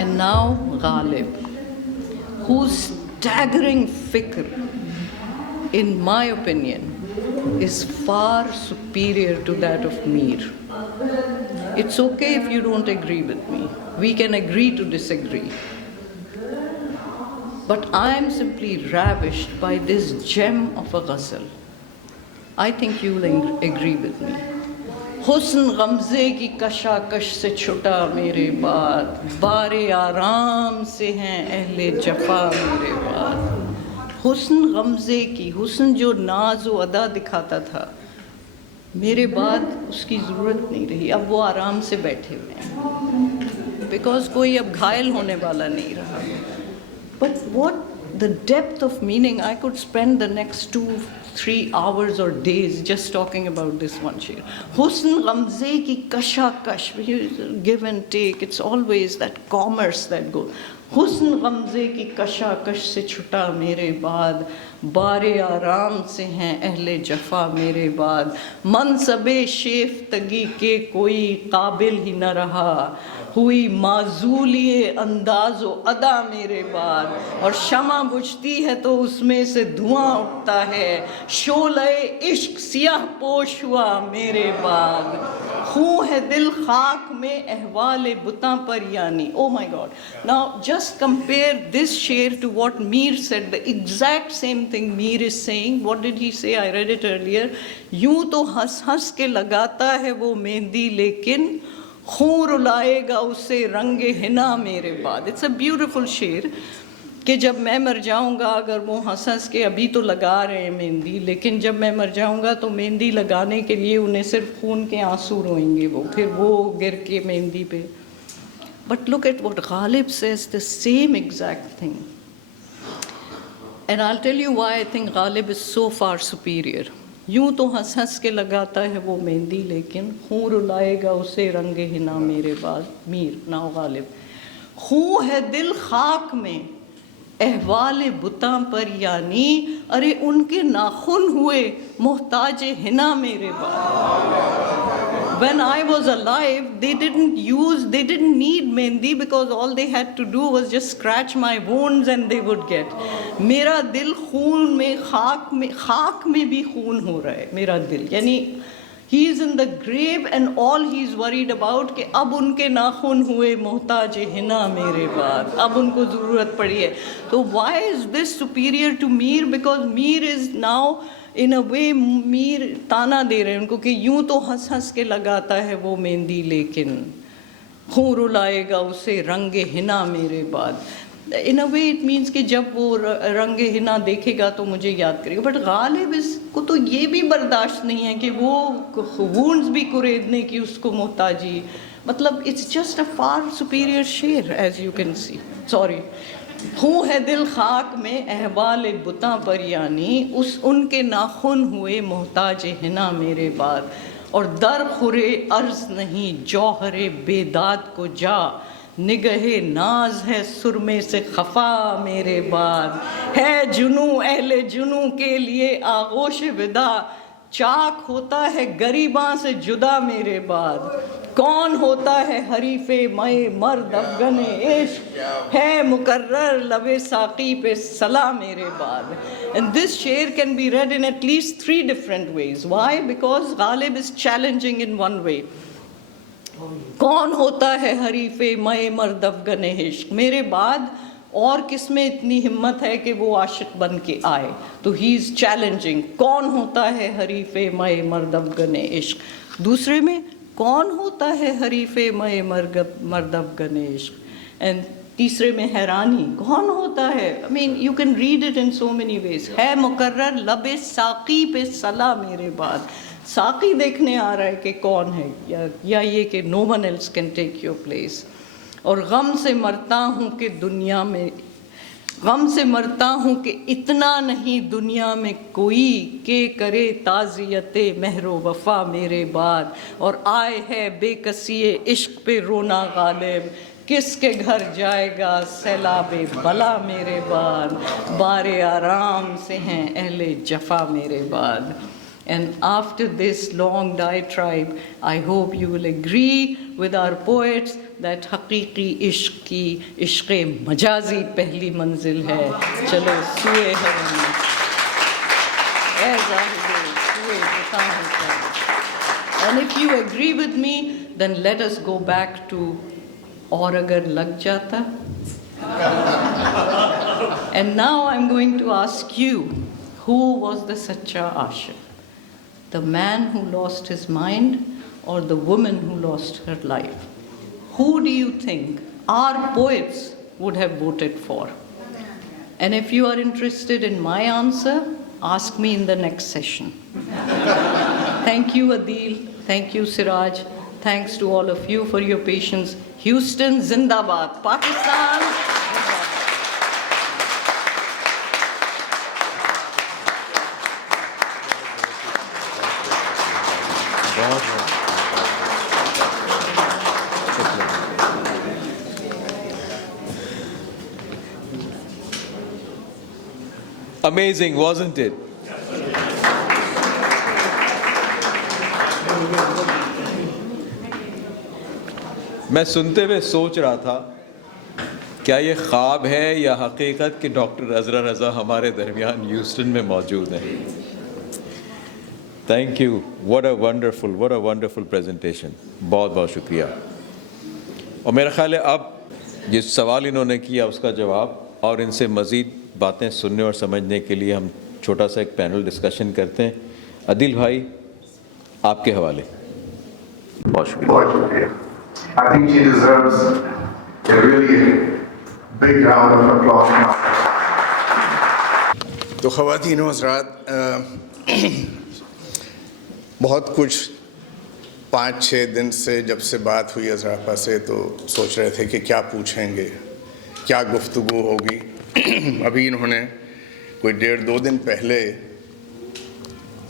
And now Ghalib, whose staggering fikr, in my opinion, is far superior to that of Mir. It's okay if you don't agree with me. We can agree to disagree. But I am simply ravished by this gem of a ghazal. I think you will agree with me. حسن غمزے کی کشاکش سے چھٹا میرے بعد، بارے آرام سے ہیں اہل جفا میرے بعد. حسن غمزے کی، حسن جو ناز و ادا دکھاتا تھا، میرے بعد اس کی ضرورت نہیں رہی. اب وہ آرام سے بیٹھے ہوئے ہیں بیکاز کوئی اب گھائل ہونے والا نہیں رہا. But what the depth of meaning, I could spend the next 2-3 hours or days just talking about this one sheer. Husn ghamze ki kashakash, give and take, it's always that commerce that goes. حسن غمزے کی کشاکش سے چھٹا میرے بعد، بارے آرام سے ہیں اہل جفا میرے بعد، منصب شیفتگی کے کوئی قابل ہی نہ رہا، ہوئی معزولی انداز و ادا میرے بعد، اور شمع بجھتی ہے تو اس میں سے دھواں اٹھتا ہے، شعلہ عشق سیاہ پوش ہوا میرے بعد، خوں ہے دل خاک میں احوال بتاں پر یعنی. Oh my God. Now just compare this شعر to what Mir said, the exact same thing Mir is saying. What did he say? I read it earlier. یوں تو ہنس ہنس کے لگاتا ہے وہ مہندی لیکن خوں رلائے گا اسے رنگ حنا میرے بعد. It's a beautiful شعر کہ جب میں مر جاؤں گا، اگر وہ ہنس ہنس کے ابھی تو لگا رہے ہیں مہندی، لیکن جب میں مر جاؤں گا تو مہندی لگانے کے لیے انہیں صرف خون کے آنسو روئیں گے، وہ پھر وہ گر کے مہندی پہ. But look at what Ghalib says, the same exact thing. And I'll tell you why I think Ghalib is so far superior. یوں تو ہنس ہنس کے لگاتا ہے وہ مہندی لیکن خوں رلائے گا اسے رنگ حنا میرے بعد. میر ناؤ غالب. خوں ہے دل خاک میں احوال بتاں پر یعنی، ارے ان کے ناخن ہوئے محتاج حنا میرے بعد. When I was alive, they didn't need mehndi because all they had to do was just scratch my wounds and they would get. میرا دل خون میں خاک میں بھی خون ہو رہا ہے میرا دل، یعنی he is in the grave and all he is worried about کہ اب ان کے ناخن ہوئے محتاج حنا میرے بعد، اب ان کو ضرورت پڑی ہے. تو why is this superior to Mir? Because Mir is now in a way میر تانا دے رہے ہیں ان کو کہ یوں تو ہنس ہنس کے لگاتا ہے وہ مہندی لیکن خوں رلائے گا اسے رنگ حنا میرے بعد. in a way it means کہ جب وہ رنگ حنا دیکھے گا تو مجھے یاد کرے گا. بٹ غالب اس کو تو یہ بھی برداشت نہیں ہے کہ وہ وونڈز بھی کریدنے کی اس کو محتاجی. مطلب it's just a far superior شعر as you can see. sorry. خوں ہے دل خاک میں احوال بتاں پر یعنی، ان کے ناخن ہوئے محتاج حنا میرے بعد، اور در خورے عرض نہیں جوہر بیداد کو جا، نگہ ناز ہے سرمے سے خفا میرے بعد، ہے جنوں اہل جنوں کے لیے آغوش ودا، چاک ہوتا ہے گریباں سے جدا میرے بعد، کون ہوتا ہے حریف مئے مرد افغن عشق، ہے مقرر لب ساقی پہ صلا میرے بعد. And this شعر can be read in at least 3 different ways. Why? Because Ghalib is challenging in one way. کون ہوتا ہے حریف مئے مرد افغن عشق، میرے بعد اور کس میں اتنی ہمت ہے کہ وہ عاشق بن کے آئے. تو ہی از چیلنجنگ کون ہوتا ہے حریف مئے مرد افغن عشق. دوسرے میں کون ہوتا ہے حریف مئے مرد افغن عشق. اینڈ تیسرے میں حیرانی کون ہوتا ہے. I mean you can read it in so many ways. ہے مقرر لب ساقی پہ صلا میرے بعد، ساقی دیکھنے آ رہا ہے کہ کون ہے، یا یہ کہ no one else can take your place. اور غم سے مرتا ہوں کہ دنیا میں، غم سے مرتا ہوں کہ اتنا نہیں دنیا میں کوئی کہ کرے تعزیت مہر و وفا میرے بعد، اور آئے ہے بے کسی عشق پہ رونا غالب، کس کے گھر جائے گا سیلاب بلا میرے بعد، بارے آرام سے ہیں اہل جفا میرے بعد. And after this long diatribe, I hope you will agree with our poets that حقیقی عشق کی عشق مجازی پہلی منزل ہے. چلو سوئے ہرم اے زاہدے سوئے بتا ہوتا. And if you agree with me, then let us go back to اور اگر لگ جاتا. And now I'm going to ask you, who was the سچا عاشق? The man who lost his mind or the woman who lost her life? Who do you think our poets would have voted for? And if you are interested in my answer, ask me in the next session. Thank you, Adil. Thank you, Siraj. Thanks to all of you for your patience. Houston, Zindabad. Pakistan. Amazing, wasn't it? میں سنتے ہوئے سوچ رہا تھا کیا یہ خواب ہے یا حقیقت کہ ڈاکٹر عذرا رضا ہمارے درمیان ہیوسٹن میں موجود ہیں. Thank you. what a wonderful presentation. بہت بہت شکریہ. اور میرا خیال ہے اب جس سوال انہوں نے کیا اس کا جواب اور ان سے مزید باتیں سننے اور سمجھنے کے لیے ہم چھوٹا سا ایک پینل ڈسکشن کرتے ہیں. عدیل بھائی آپ کے حوالے. بہت شکریہ. I think she deserves a really big round of applause. تو خواتین و حضرات، بہت کچھ 5-6 دن سے جب سے بات ہوئی عذرا سے تو سوچ رہے تھے کہ کیا پوچھیں گے، کیا گفتگو ہوگی. ابھی انہوں نے کوئی 1.5-2 دن پہلے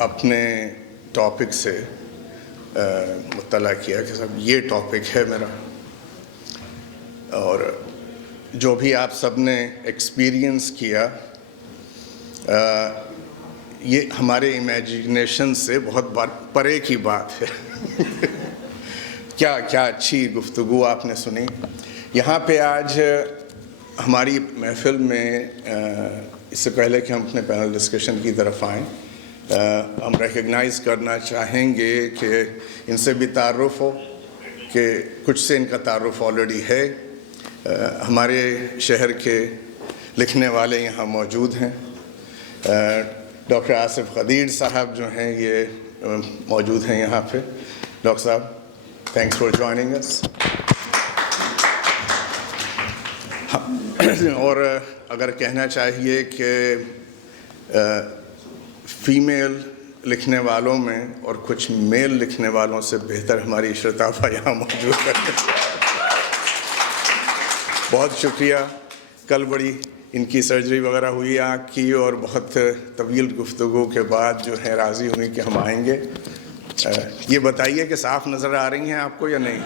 اپنے ٹاپک سے مطلع کیا کہ صاحب یہ ٹاپک ہے میرا، اور جو بھی آپ سب نے ایکسپیرینس کیا یہ ہمارے امیجنیشن سے بہت پرے کی بات ہے. کیا اچھی گفتگو آپ نے سنی. یہاں پہ آج ہماری محفل میں اس سے پہلے کہ ہم اپنے پینل ڈسکشن کی طرف آئیں، ہم ریکگنائز کرنا چاہیں گے کہ ان سے بھی تعارف ہو، کہ کچھ سے ان کا تعارف آلریڈی ہے. ہمارے شہر کے لکھنے والے یہاں موجود ہیں. ڈاکٹر آصف قدیر صاحب جو ہیں یہ موجود ہیں یہاں پہ. ڈاکٹر صاحب تھینکس فار جوائننگ اس. اور اگر کہنا چاہیے کہ فیمیل لکھنے والوں میں اور کچھ میل لکھنے والوں سے بہتر ہماری اشرتافہ یہاں موجود ہے. بہت شکریہ. کل بڑی ان کی سرجری وغیرہ ہوئی آنکھ کی اور بہت طویل گفتگو کے بعد جو ہے راضی ہوئی کہ ہم آئیں گے. یہ بتائیے کہ صاف نظر آ رہی ہیں آپ کو یا نہیں؟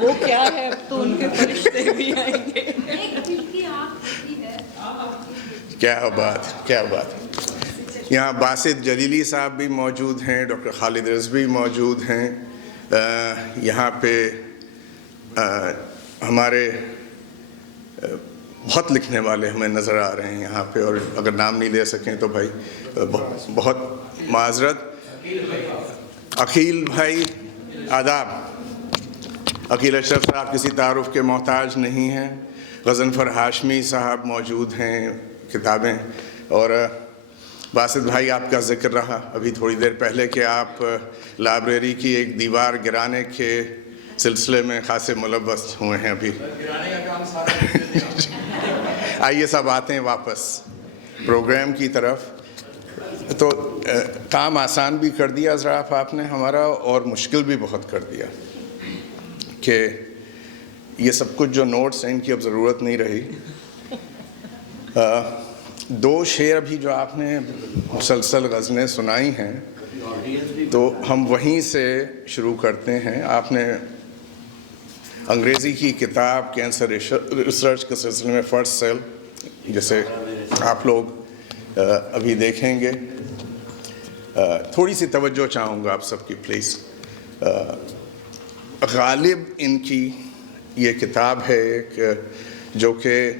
وہ کیا ہے، اب تو ان کے فرشتے بھی آئیں گے. کیا بات. یہاں باسط جلیلی صاحب بھی موجود ہیں، ڈاکٹر خالد رضوی موجود ہیں. یہاں پہ ہمارے بہت لکھنے والے ہمیں نظر آ رہے ہیں یہاں پہ، اور اگر نام نہیں لے سکیں تو بھائی بہت معذرت. عقیل بھائی آداب. عقیل اشرف صاحب کسی تعارف کے محتاج نہیں ہیں. غضنفر ہاشمی صاحب موجود ہیں، کتابیں. اور باسط بھائی آپ کا ذکر رہا ابھی تھوڑی دیر پہلے کہ آپ لائبریری کی ایک دیوار گرانے کے سلسلے میں خاصے ملوث ہوئے ہیں ابھی. آئیے سب آتے ہیں واپس پروگرام کی طرف. تو کام آسان بھی کر دیا عذرا آپ نے ہمارا، اور مشکل بھی بہت کر دیا کہ یہ سب کچھ جو نوٹس ہیں ان کی اب ضرورت نہیں رہی. 2 شعر ابھی جو آپ نے مسلسل غزلیں سنائی ہیں تو ہم وہیں سے شروع کرتے ہیں. آپ نے انگریزی کی کتاب کینسر ریسرچ کے سلسلے میں فرسٹ سیل جسے آپ لوگ ابھی دیکھیں گے. تھوڑی سی توجہ چاہوں گا آپ سب کی پلیز. غالب ان کی یہ کتاب ہے ایک جو کہ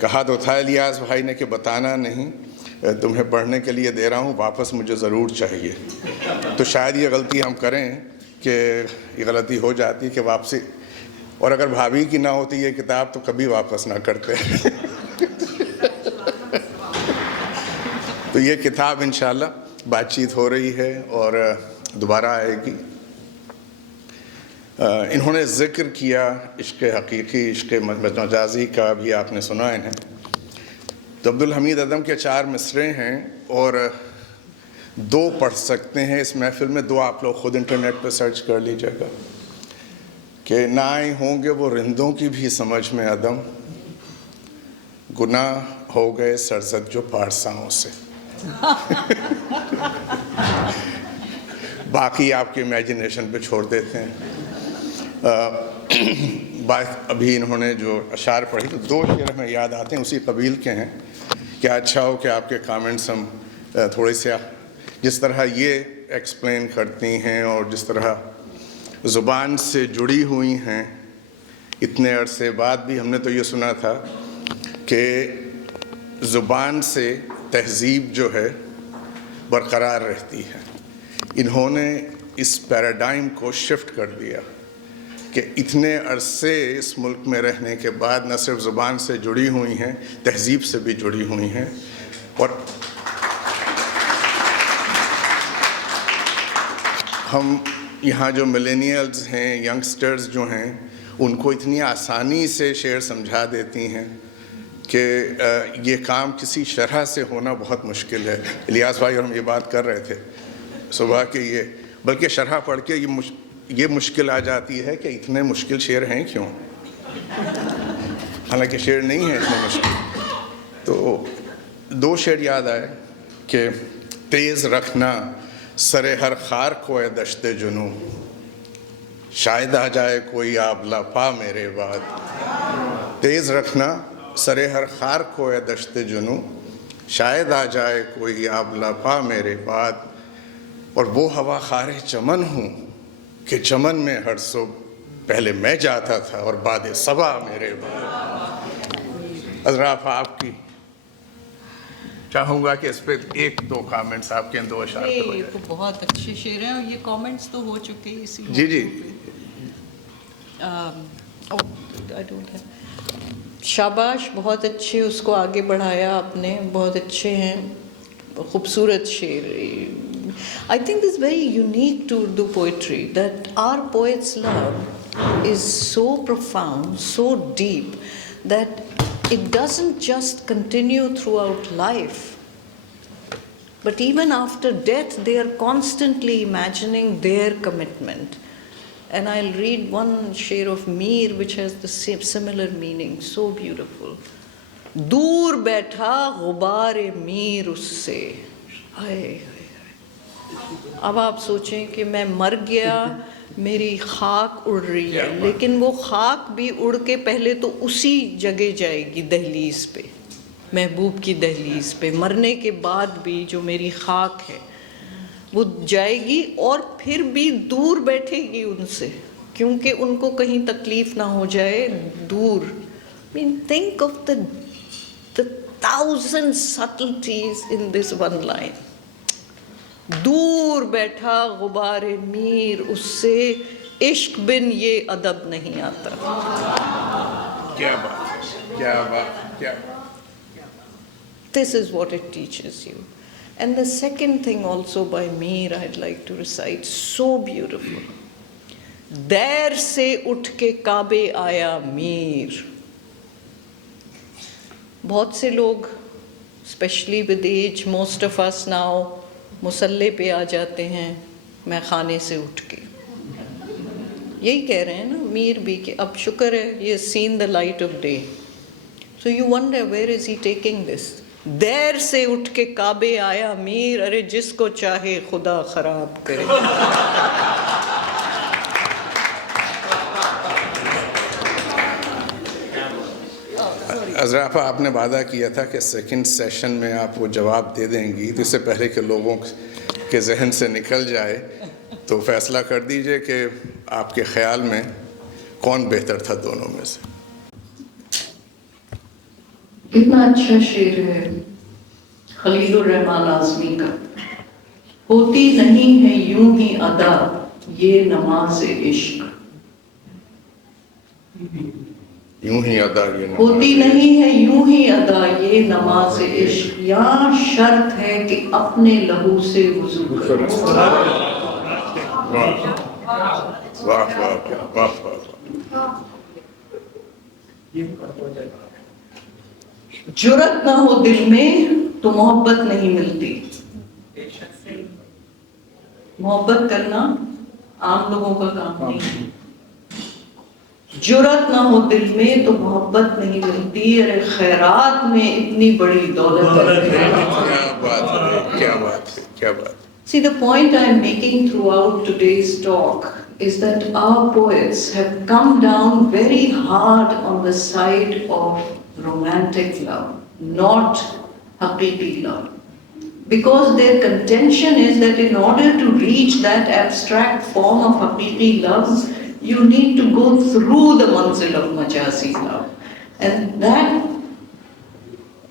کہا تو تھا الیاس بھائی نے کہ بتانا نہیں، تمہیں پڑھنے کے لیے دے رہا ہوں، واپس مجھے ضرور چاہیے. تو شاید یہ غلطی ہم کریں کہ یہ غلطی ہو جاتی کہ واپسی، اور اگر بھابھی کی نہ ہوتی یہ کتاب تو کبھی واپس نہ کرتے. تو یہ کتاب انشاءاللہ بات چیت ہو رہی ہے اور دوبارہ آئے گی. انہوں نے ذکر کیا عشق حقیقی، عشق مجازی کا بھی آپ نے سنا انہیں. تو عبدالحمید ادم کے 4 مصرع ہیں اور 2 پڑھ سکتے ہیں اس محفل میں. 2 آپ لوگ خود انٹرنیٹ پہ سرچ کر لیجیے گا کہ نہ آئے ہوں گے وہ رندوں کی بھی سمجھ میں عدم، گناہ ہو گئے سرزد جو پارساؤں سے. باقی آپ کے امیجنیشن پہ چھوڑ دیتے ہیں. ابھی انہوں نے جو اشعار پڑھی تو 2 شعر ہمیں یاد آتے ہیں، اسی قبیل کے ہیں. کیا اچھا ہو کہ آپ کے کامنٹس ہم تھوڑے سے جس طرح یہ ایکسپلین کرتی ہیں اور جس طرح زبان سے جڑی ہوئی ہیں اتنے عرصے بعد بھی. ہم نے تو یہ سنا تھا کہ زبان سے تہذیب جو ہے برقرار رہتی ہے. انہوں نے اس پیراڈائم کو شفٹ کر دیا کہ اتنے عرصے اس ملک میں رہنے کے بعد نہ صرف زبان سے جڑی ہوئی ہیں, تہذیب سے بھی جڑی ہوئی ہیں. اور ہم یہاں جو ملینیلز ہیں, ینگسٹرز جو ہیں, ان کو اتنی آسانی سے شعر سمجھا دیتی ہیں کہ یہ کام کسی شرح سے ہونا بہت مشکل ہے. الیاس بھائی اور ہم یہ بات کر رہے تھے صبح کہ یہ بلکہ شرح پڑھ کے یہ مشکل آ جاتی ہے کہ اتنے مشکل شعر ہیں کیوں, حالانکہ شعر نہیں ہے اتنے مشکل. تو دو شعر یاد آئے کہ تیز رکھنا سر ہر خار کو اے دشت جنوں, شاید آ جائے کوئی آبلہ پا میرے بعد. تیز رکھنا سر ہر خار کو اے دشت جنوں, شاید آ جائے کوئی آبلہ پا میرے بعد. اور وہ ہوا خار چمن ہوں کہ چمن میں ہر صبح پہلے میں جاتا تھا اور بعد صبا میرے بعد. عذرا آپ کی چاہوں گا کہ اس پہ ایک دو کامنٹس آپ کے دو اشعار پہ ہو جائے. بہت اچھے شعر ہیں اور یہ کامنٹس تو ہو چکے ہیں اسی. جی شاباش, بہت اچھے, اس کو آگے بڑھایا آپ نے, بہت اچھے ہیں, خوبصورت شعر. I think this is very unique to Urdu poetry, that our poets' love is so profound, so deep, that it doesn't just continue throughout life, but even after death they are constantly imagining their commitment. And I'll read one sher of Mir which has the same similar meaning, so beautiful. دور بیٹھا غبار میر اس سے. اب آپ سوچیں کہ میں مر گیا, میری خاک اڑ رہی ہے, لیکن وہ خاک بھی اڑ کے پہلے تو اسی جگہ جائے گی, دہلیز پہ, محبوب کی دہلیز پہ. مرنے کے بعد بھی جو میری خاک ہے وہ جائے گی, اور پھر بھی دور بیٹھے گی ان سے, کیونکہ ان کو کہیں تکلیف نہ ہو جائے. دور, I mean, think of the 1,000 subtleties in this one line. دور بیٹھا غبار میر اس سے, عشق بن یہ ادب نہیں آتا. کیا بات, کیا بات, کیا بات. This is what it teaches you. And the second thing also by Mir I'd like to recite, so beautiful. دیر سے اٹھ کے کعبے آیا میر. بہت سے لوگ especially with age, most of us now مصلے پہ آ جاتے ہیں میں خانے سے اٹھ کے. یہی کہہ رہے ہیں نا میر بھی کہ اب شکر ہے یہ seen the light of day. So you wonder where is he taking this? دیر سے اٹھ کے کعبے آیا میر, ارے جس کو چاہے خدا خراب کرے. عذرا آپ نے وعدہ کیا تھا کہ سیکنڈ سیشن میں آپ وہ جواب دے دیں گی, تو اس سے پہلے کہ لوگوں کے ذہن سے نکل جائے تو فیصلہ کر دیجئے کہ آپ کے خیال میں کون بہتر تھا دونوں میں سے. کتنا اچھا شعر ہے خلیل الرحمن اعظمی کا. ہوتی نہیں ہے یوں ہی ادا یہ نماز عشق, یوں ہی ادا یہ نماز, ہوتی نہیں ہے یوں ہی ادا یہ نماز عشق, یہاں شرط ہے کہ اپنے لہو سے وضو کرو. واہ واہ واہ واہ. جرت نہ ہو دل میں تو محبت نہیں ملتی. محبت کرنا عام لوگوں کا کام نہیں. جرت نہ ہو دل میں تو محبت نہیں ملتی, ارے خیرات میں اتنی بڑی دولت ہے. کیا بات ہے, کیا بات ہے, کیا بات. See, the point I am making throughout today's talk is that our poets have come down very hard on the side of romantic love, not haqiqi love. Because their contention is that in order to reach that abstract form of haqiqi love, you need to go through the manzil of majazi love. And that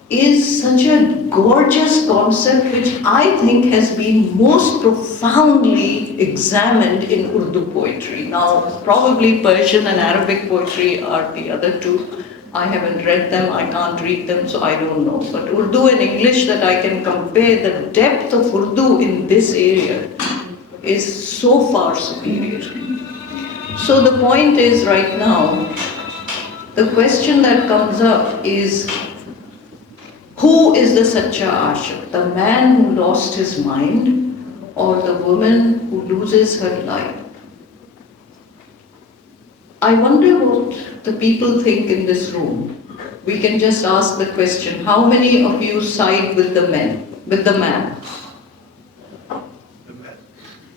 is such a gorgeous concept which I think has been most profoundly examined in Urdu poetry. Now, probably Persian and Arabic poetry are the other two. I haven't read them, I can't read them, so I don't know. But Urdu and English that I can compare, the depth of Urdu in this area is so far superior. So the point is right now, the question that comes up is, who is the sacha ashiq? The man who lost his mind or the woman who loses her life? I wonder what the people think in this room. We can just ask the question, how many of you side with the man?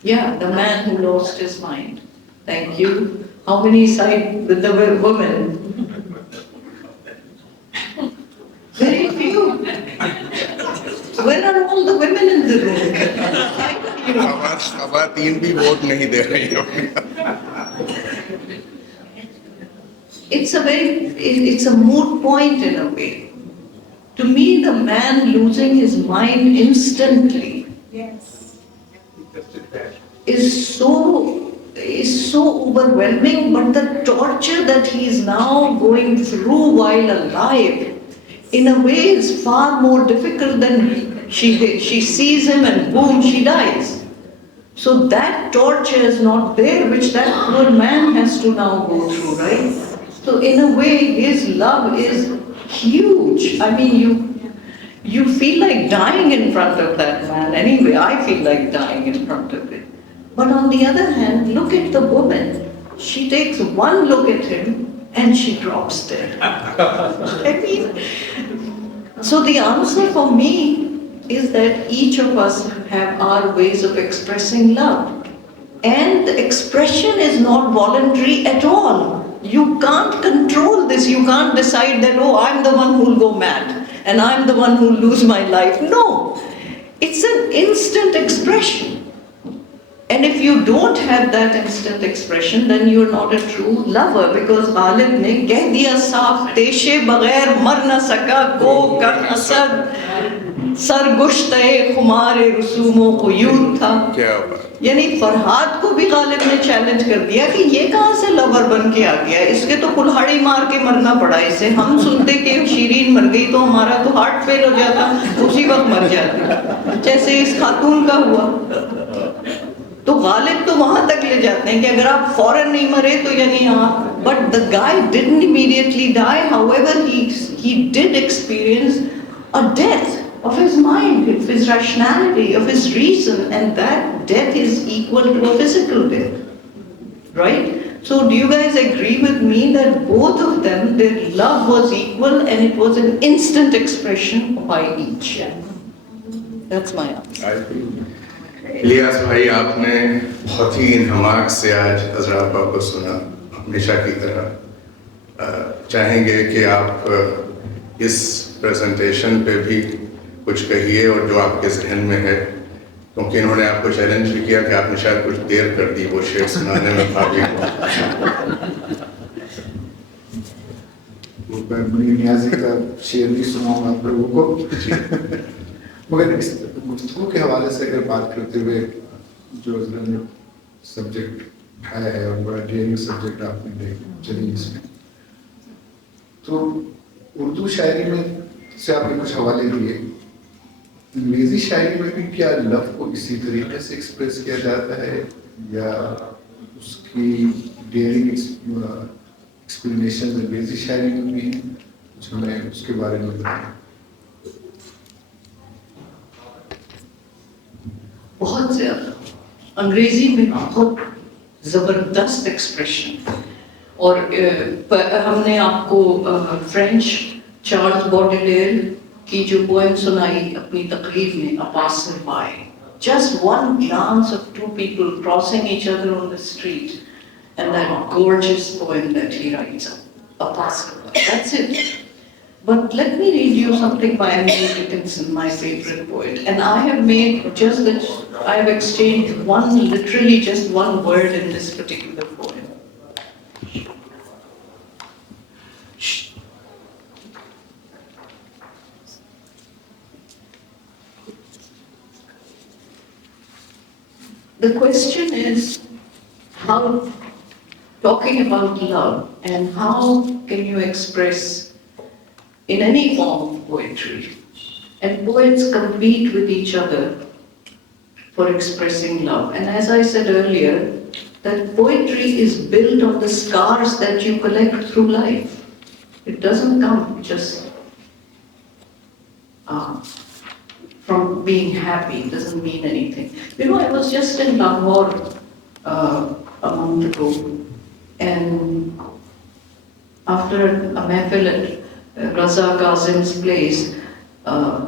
Yeah, the man who lost his mind. Thank you. How many side with the woman? Very few. Where are all the women in the room? خواتین بھی vote نہیں دے رہی ہیں. It's a moot point in a way. To me, the man losing his mind instantly is so overwhelming, but the torture that he is now going through while alive, in a way, is far more difficult than she sees him and boom, she dies. So that torture is not there, which that poor man has to now go through, right? So in a way, his love is huge. I mean, you feel like dying in front of that man. Anyway, I feel like dying in front of it. But on the other hand, look at the woman. She takes one look at him and she drops dead. I mean, so the answer for me is that each of us have our ways of expressing love. And the expression is not voluntary at all. You can't control this. You can't decide that, oh, I'm the one who'll go mad and I'm the one who'll lose my life. No, it's an instant expression. And if you don't have that instant expression, then you're not a true lover, because Ghalib ne keh diya saaf, teshe baghair mar na saka ko kar asad, sargushte khumare rusumo quyud tha. یعنی فرحاد کو بھی غالب نے challenge کر دیا کہ یہ کہاں سے لور بن کے آ گیا, اس کے تو کلہاڑی مار کے مرنا پڑا اسے. ہم سنتے کہ شیرین مر گئی تو ہمارا تو ہارٹ فیل ہو جاتا, اسی وقت مر جاتا, جیسے اس خاتون کا ہوا. تو غالب تو وہاں تک لے جاتے ہیں کہ اگر آپ فوراً نہیں مرے تو یعنی ہاں. But the guy didn't immediately die. However, he did experience a death of his mind, of his rationality, of his reason, and that death is equal to a physical death, right? So do you guys agree with me that both of them, their love was equal and it was an instant expression by each? That's my answer. Ilyas بھائی, آپ نے بہت ہی انہماک سے آج عذرا آپا کو سنا, ہمیشہ کی طرح. چاہیں گے کہ آپ اس پریزنٹیشن پہ بھی کچھ کہیے اور جو آپ کے ذہن میں ہے, کیونکہ انہوں نے آپ کو چیلنج بھی کیا کہ آپ نے شاید کچھ دیر کر دی وہ شعر سنانے میں. بھابھی کو نیازی کا شعر بھی سناؤں گا آپ لوگوں کو. مگر اس گفتگو کے حوالے سے اگر بات کرتے ہوئے جو عذرا نے سبجیکٹ اٹھایا ہے اور بڑا ڈیئرنگ سبجیکٹ آپ نے چلی اس میں, تو اردو شاعری میں سے آپ نے کچھ حوالے دیے. انگریزی شاعری میں بھی کیا لو کو اسی طریقے سے ایکسپریس کیا جاتا ہے, یا اس کی ڈیئرنگ ایکسپلینیشن انگریزی شاعری میں بھی ہیں؟ کچھ ہمیں اس کے بارے میں بتائیں. بہت زیادہ انگریزی میں بہت زبردست ایکسپریشن. اور ہم نے آپ کو فرینچ چارلز بوڈیلیر کی جو پوئم سنائی اپنی تقریر میں, A Passer By, just one glance of two people crossing each other on the street, and that gorgeous poem that he writes, A Passer By, that's it. But let me read you something by Emily Dickinson, my favorite poet. And I have made just that, I have exchanged literally just one word in this particular poem. The question is how, talking about love, and how can you express in any form of poetry, and poets compete with each other for expressing love. And as I said earlier, that poetry is built on the scars that you collect through life. It doesn't come just from being happy, it doesn't mean anything. You know, I was just in Lahore a month ago, and after a mehfil at Raza Kazim's place,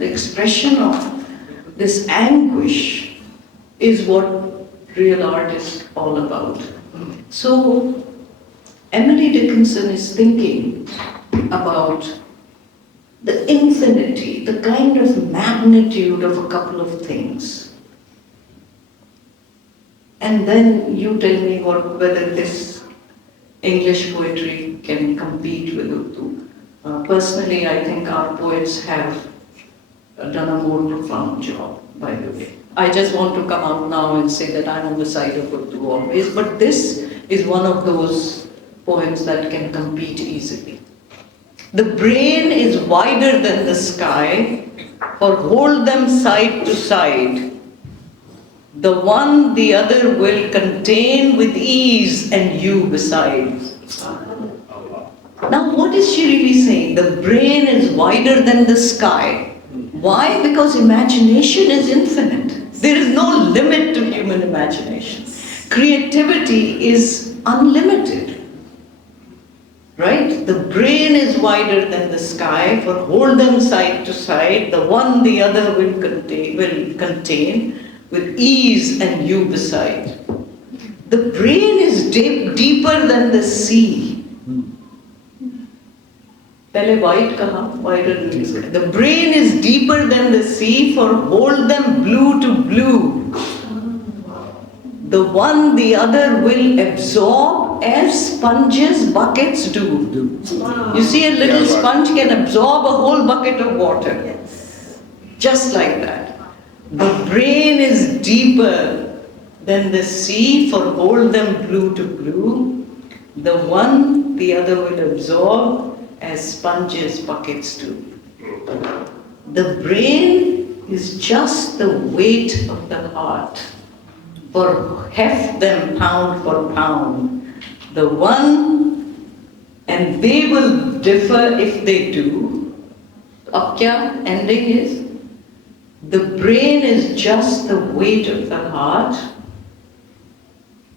The expression of this anguish is what real art is all about. So Emily Dickinson is thinking about the infinity, the kind of magnitude of a couple of things. And then you tell me whether this English poetry can compete with Urdu. Personally, I think our poets have done a more profound job, by the way. I just want to come out now and say that I'm on the side of Urdu always, but this is one of those poems that can compete easily. The brain is wider than the sky, for hold them side to side. The one the other will contain with ease, and you beside. Now what is she really saying? The brain is wider than the sky. Why? Because imagination is infinite. There is no limit to human imagination. Creativity is unlimited. Right? The brain is wider than the sky, for hold them side to side, the one the other will contain with ease, and you beside. The brain is deeper than the sea. Pehle white kaha, wider than the sea. The brain is deeper than the sea, for hold them blue to blue. The one the other will absorb as sponges buckets do. You see, a little sponge can absorb a whole bucket of water. Just like that. The brain is deeper than the sea, for hold them blue to blue. The one the other will absorb as sponges buckets do. The brain is just the weight of the heart, for heft them pound for pound. The one, and they will differ if they do. Ab kya ending is? The brain is just the weight of the heart,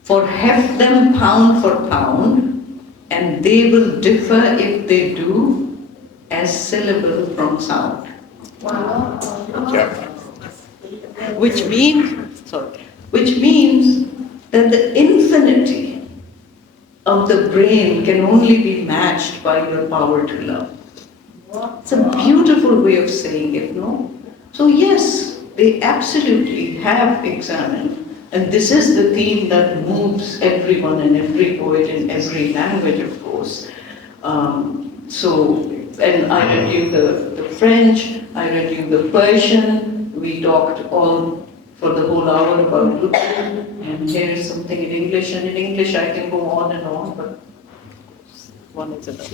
for heft them pound for pound, and they will differ if they do, as syllable from sound. Yeah. Which means that the infinity of the brain can only be matched by your power to love. It's a beautiful way of saying it, no? So yes, they absolutely have examined, and this is the theme that moves everyone and every poet in every language, of course. And I read you the French, I read you the Persian, we talked all for the whole hour about Urdu, and here is something in English, and in English I can go on and on, but one is enough.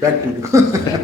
Back to you.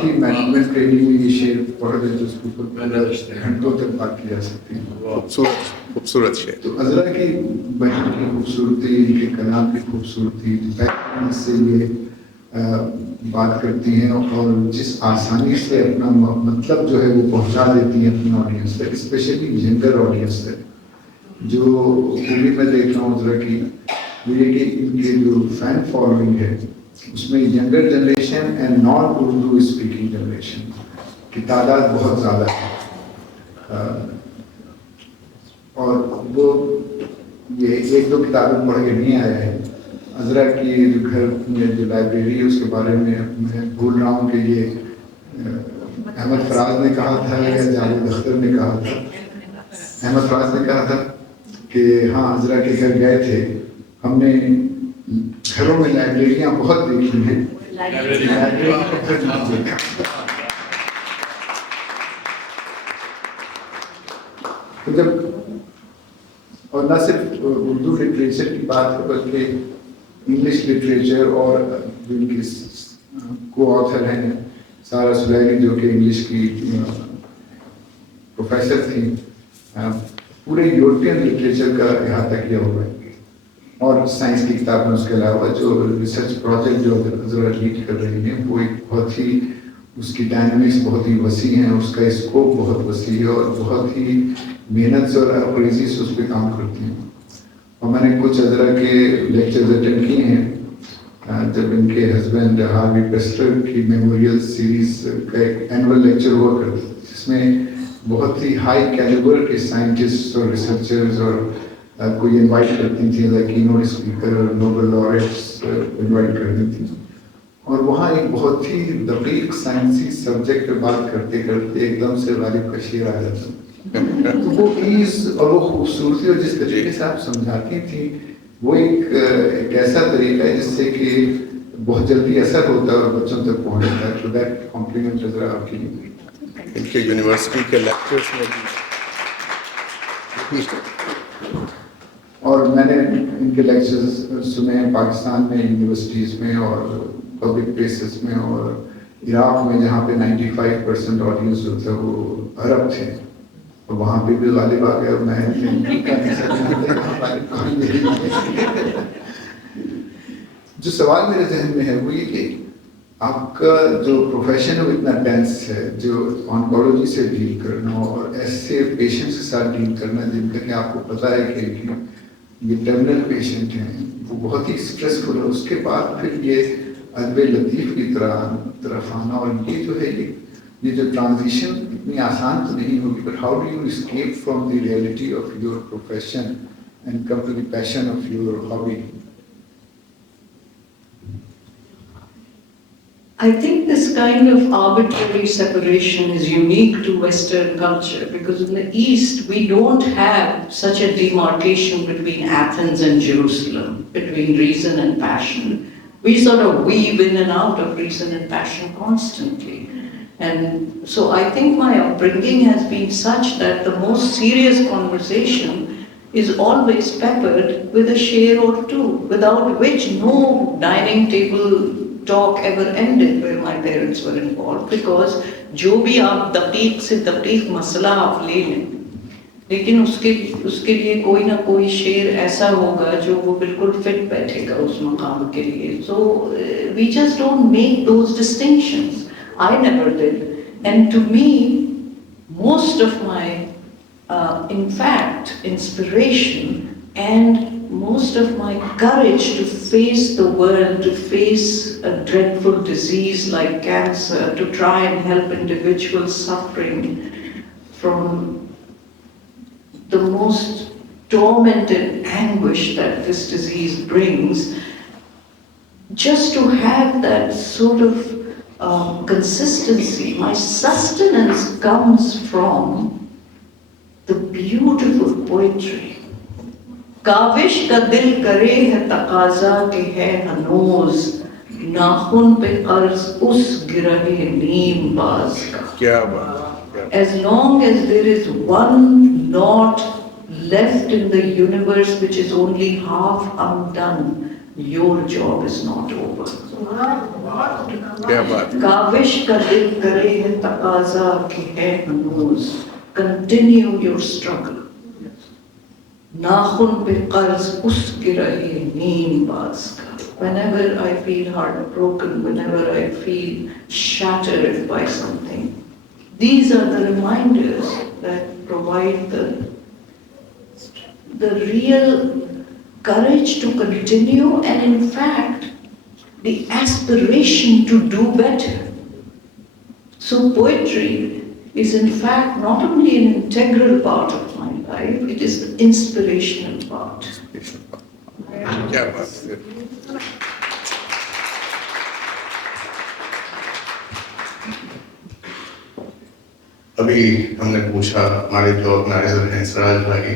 کی management training میں یہ شعر پڑھ رہے جو اس کے اوپر گھنٹوں تک بات کی جا سکتی ہے. خوبصورت شعر. تو عذرا کی بہن کی خوبصورتی, ان کے کلام کی خوبصورتی سے یہ بات کرتی ہیں اور جس آسانی سے اپنا مطلب جو ہے وہ پہنچا دیتی ہیں اپنی آڈینس تک, اسپیشلی ینگر آڈینس تک. جو خوبی میں دیکھ رہا ہوں عذرا کی وہ یہ کہ ان کی جو فین فالوئنگ ہے اس میں younger generation and non Urdu speaking generation کی تعداد بہت زیادہ ہے. اور وہ یہ ایک دو کتابیں پڑھ کے نہیں آیا ہے. عذرا کی جو گھر میں جو لائبریری ہے اس کے بارے میں بھول رہا ہوں کہ یہ احمد فراز نے کہا تھا یا جاوید اختر نے کہا تھا. احمد فراز نے کہا تھا کہ ہاں عذرا کے گھر گئے تھے, ہم نے گھروں میں لائبریریاں بہت دیکھی ہیں, جب اور نہ صرف اردو لٹریچر کی بات ہے بلکہ انگلش لٹریچر اور جن کی کو آتھر ہیں سارا سلیری جو کہ انگلش کی پروفیسر تھیں, پورے یورپین لٹریچر کا احاطہ کیا ہوا ہے اور سائنس کی کتابیں. اس کے علاوہ جو ریسرچ پروجیکٹ جو عذرا لیڈ کر رہی ہیں وہ ایک بہت ہی اس کی ڈائنامکس بہت ہی وسیع ہیں, اس کا اسکوپ بہت وسیع ہے اور بہت ہی محنت سے اور اپریزی سے اس پہ کام کرتی ہیں. اور میں نے کچھ عذرا کے لیکچرز اٹینڈ کیے ہیں جب ان کے ہسبینڈ ہاروی پیسٹر کی میموریل سیریز کا ایک اینول لیکچر ہوا کرتا جس میں بہت ہی ہائی کیلیبر کے سائنٹسٹ اور ریسرچرز اور کوئی انوائٹ کرتی تھیں لائک کینوٹ اسپیکر اور نوبل لاریٹس انوائٹ کرتی تھیں. اور وہاں ایک بہت ہی دقیق سائنسی سبجیکٹ پہ بات کرتے کرتے ایک دم سے غالب کا شعر آ جاتا. تو وہ ایز اور وہ خوبصورتی اور جس طریقے سے آپ سمجھاتی تھیں وہ ایک ایسا طریقہ ہے جس سے کہ بہت جلدی اثر ہوتا ہے اور بچوں تک پہنچتا ہے. تو دیٹ کمپلیمنٹ عذرا آپ کی. ان کے یونیورسٹی کے لیکچرز میں بھی اور میں نے ان کے لیکچرز سنے ہیں پاکستان میں یونیورسٹیز میں اور پبلک پلیسز میں اور عراق میں جہاں پہ 95% آڈینس جو تھا وہ عرب تھے اور وہاں پہ بھی غالب آ گیا. میں جو سوال میرے ذہن میں ہے وہ یہ کہ آپ کا جو پروفیشن ہے وہ اتنا ڈینس ہے, جو آنکولوجی سے ڈیل کرنا اور ایسے پیشنٹس کے ساتھ ڈیل کرنا جن کا کہ آپ کو پتہ ہے کہ یہ ٹرمینل پیشنٹ ہیں, وہ بہت ہی اسٹریسفل ہے. اس کے بعد پھر یہ ادب لطیف کی طرف آنا اور یہ جو ہے یہ جو ٹرانزیشن اتنی آسان تو نہیں ہوگی. But how do you escape from the reality of your profession and come to the passion of your hobby? I think this kind of arbitrary separation is unique to Western culture because in the East we don't have such a demarcation between Athens and Jerusalem, between reason and passion. We sort of weave in and out of reason and passion constantly. And so I think my upbringing has been such that the most serious conversation is always peppered with a share or two, without which no dining table talk ever ended where my parents were involved, because جو بھی آپ دقیق سے دقیق مسئلہ آپ لے لیں لیکن اس کے لیے کوئی نہ کوئی شعر ایسا ہوگا جو وہ بالکل فٹ بیٹھے گا اس مقام کے لیے. So we just don't make those distinctions. I never did. And to me most of my in fact inspiration and most of my courage to face the world, to face a dreadful disease like cancer, to try and help individuals suffering from the most tormented anguish that this disease brings, just to have that sort of consistency. My sustenance comes from the beautiful poetry. کاوش کا دل کرے ہے تقاضا کہ ہے ہنوز ناخن پہ قرض اس گرہ نیم باز کا. کیا بات. As long as there is one knot left in the universe which is only half undone, your job is not over. کیا بات. کاوش کا دل کرے ہے تقاضا کہ ہے ہنوز. Continue your struggle. ناخن پہ قرض اس کے رہے نیم باز کا. Whenever I feel heartbroken, whenever I feel shattered by something, these are the reminders that provide the real courage to continue, and in fact, the aspiration to do better. So poetry is in fact not only an integral part of my life, it is the inspirational part. کیا بات ہے. ابھی ہم نے پوچھا ہمارے جو organiser ہیں سراج بھائی,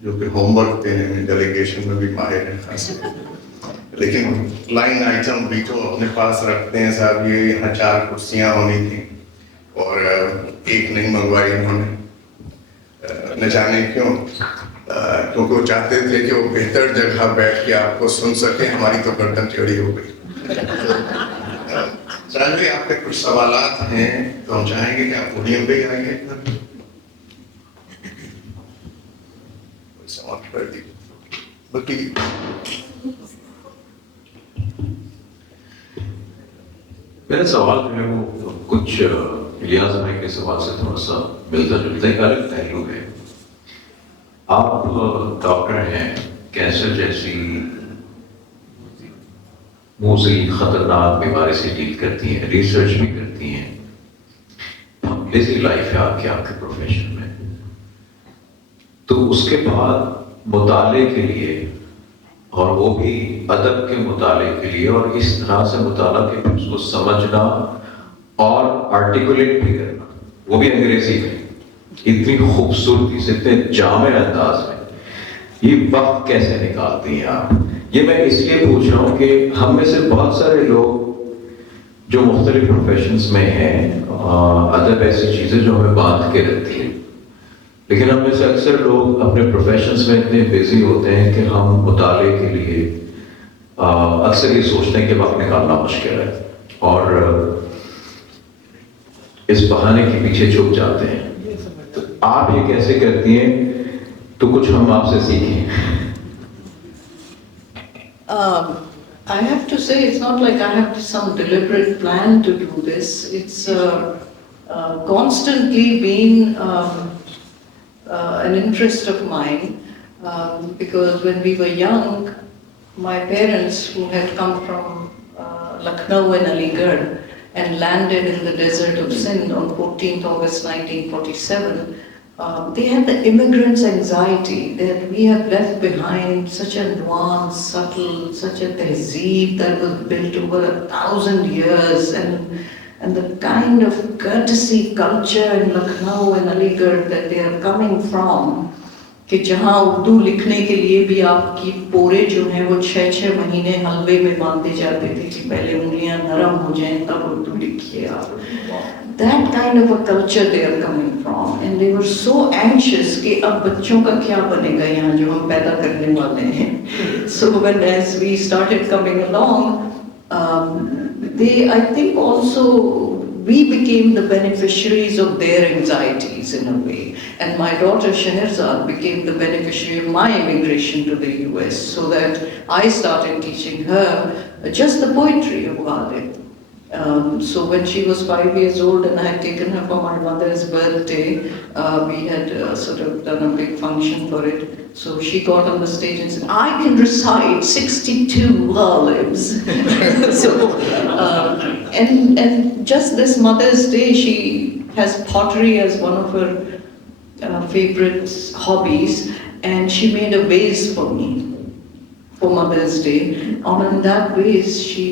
جو کہ ہوم ورک دینے میں ڈیلیگیشن میں بھی ماہر ہیں خاص, لیکن لائن آئٹم بھی تو اپنے پاس رکھتے ہیں صاحب. یہ یہاں 4 کرسیاں ہونی تھیں اور ایک نہیں منگوائی انہوں نے, نہ جانے کیوں, کیونکہ وہ چاہتے تھے کہ وہ بہتر جگہ بیٹھ کے آپ کو سن سکیں. ہماری تو گردن ٹیڑھی ہو گئی. سراج بھائی, آپ کے کچھ سوالات ہیں تو ہم چاہیں گے کہ آپ پوڈیم پہ ہی آئیں گے. سوال کر دیجیے. بلکہ میرا سوال جو ہے وہ کچھ الیاس بھائی کے سوال سے تھوڑا سا ملتا جلتا ایک الگ پہلو ہے. آپ ڈاکٹر ہیں, کینسر جیسی موذی خطرناک بیماری سے ڈیل کرتی ہیں, ریسرچ بھی کرتی ہیں. بزی لائف ہے آپ کے پروفیشن میں, تو اس کے بعد مطالعے کے لیے, اور وہ بھی ادب کے مطالعے کے لیے, اور اس طرح سے مطالعہ کہ اس کو سمجھنا اور آرٹیکولیٹ بھی کرنا, وہ بھی انگریزی میں اتنی خوبصورتی سے, اتنے جامع انداز میں, یہ وقت کیسے نکالتی ہیں آپ؟ یہ میں اس لیے پوچھ رہا ہوں کہ ہم میں سے بہت سارے لوگ جو مختلف پروفیشنز میں ہیں, ادب ایسی چیزیں جو ہمیں باندھ کے رکھتی ہیں, لیکن ہم میں سے اکثر لوگ اپنے پروفیشنز میں اتنے بیزی ہوتے ہیں کہ ہم مطالعے کے لیے اکثر یہ سوچتے ہیں کہ وقت نکالنا مشکل ہے, اور اس بہانے کے پیچھے چھپ جاتے ہیں. تو آپ یہ کیسے کرتی ہیں؟ تو کچھ ہم آپ سے سیکھیں. I have to say, it's not like I have some deliberate plan to do this. It's constantly been an interest of mine, because when we were young, my parents, who had come from Lucknow and Aligarh and landed in the desert of Sindh on 14th August 1947, they had the immigrant's anxiety that we have left behind such a nuance, subtle, such a tehzeeb that was built over 1,000 years, and the kind of courtesy culture in Lucknow and Aligarh that they are coming from, کہ جہاں اردو لکھنے کے لیے بھی آپ کی پورے جو ہیں وہ 6 مہینے حلوے میں باندھے جاتے تھے کہ پہلے انگلیاں نرم ہو جائیں تب اردو لکھیے آپ. That kind of a culture they are coming from, and they were so anxious کہ اب بچوں کا کیا بنے گا یہاں جو ہم پیدا کرنے والے ہیں. So when as we started coming along, I think also we became the beneficiaries of their anxieties in a way. And my daughter Shahrazad became the beneficiary of my immigration to the US, so that I started teaching her just the poetry of Ghalib. So when she was 5 years old and I had taken her for my mother's birthday, we had sort of done a big function for it. So she got on the stage and said, I can recite 62 Ghalibs. And just this Mother's Day, she has pottery as one of her favorite hobbies, and she made a vase for me for Mother's Day. And on that vase she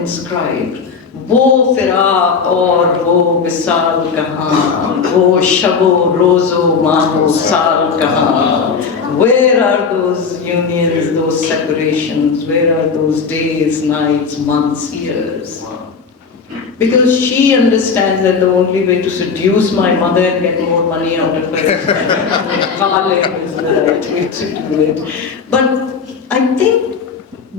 inscribed, وہ فراق اور وہ وصال کہاں, وہ شب و روز و ماہ و سال کہاں, where are those unions, those separations, where are those days, nights, months, years? Because she understands that the only way to seduce my mother and get more money out of her is the right way to do it. But I think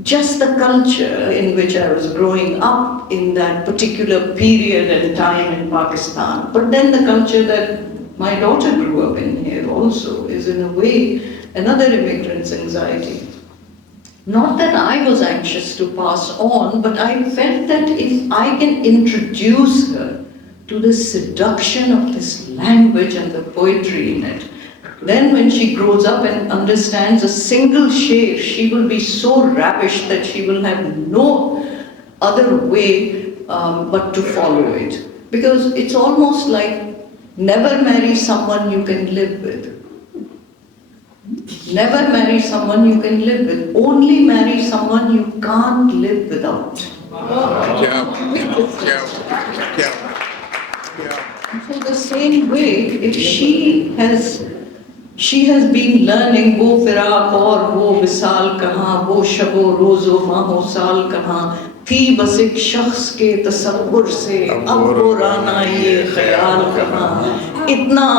just the culture in which I was growing up in that particular period and time in Pakistan. But then the culture that my daughter grew up in here also is in a way another immigrant's anxiety. Not that I was anxious to pass on, but I felt that if I can introduce her to the seduction of this language and the poetry in it, then when she grows up and understands a single sher, she will be so ravished that she will have no other way but to follow it. Because it's almost like never marry someone you can live with. Never marry someone you can live with. Only marry someone you can't live without. So the same way, if she has been learning wo firaq aur wo wisal kahan, wo shab-o roz o mah-o saal kahan, thi bas ek shakhs ke tasawwur se ab wo rana ye khayal kahan, itna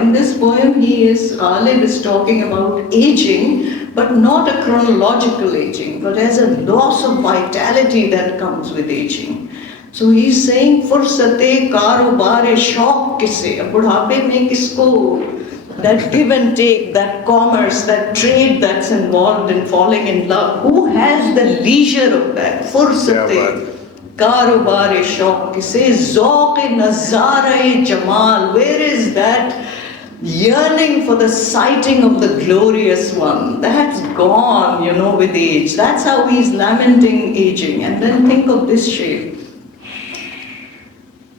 In this poem Ghalib is talking about aging, but not a chronological aging, but as a loss of vitality that comes with aging. So he's saying, fursate karobar shauq kisse, budhape mein kisko, that give and take, that commerce, that trade that's involved in falling in love, who has the leisure of that? Fursate karobar shauq kisse, zauq nazare jamal, where is that yearning for the sighting of the glorious one? That's gone, with age. That's how he's lamenting aging. And then think of this shape.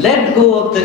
let go of the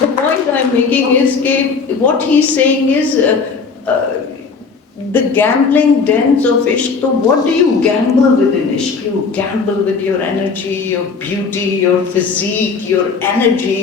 the point I'm making is that what he's saying is the gambling dens of ishq. So what do you gamble with in ishq? You gamble with your energy, your beauty, your physique, your energy,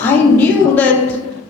I knew that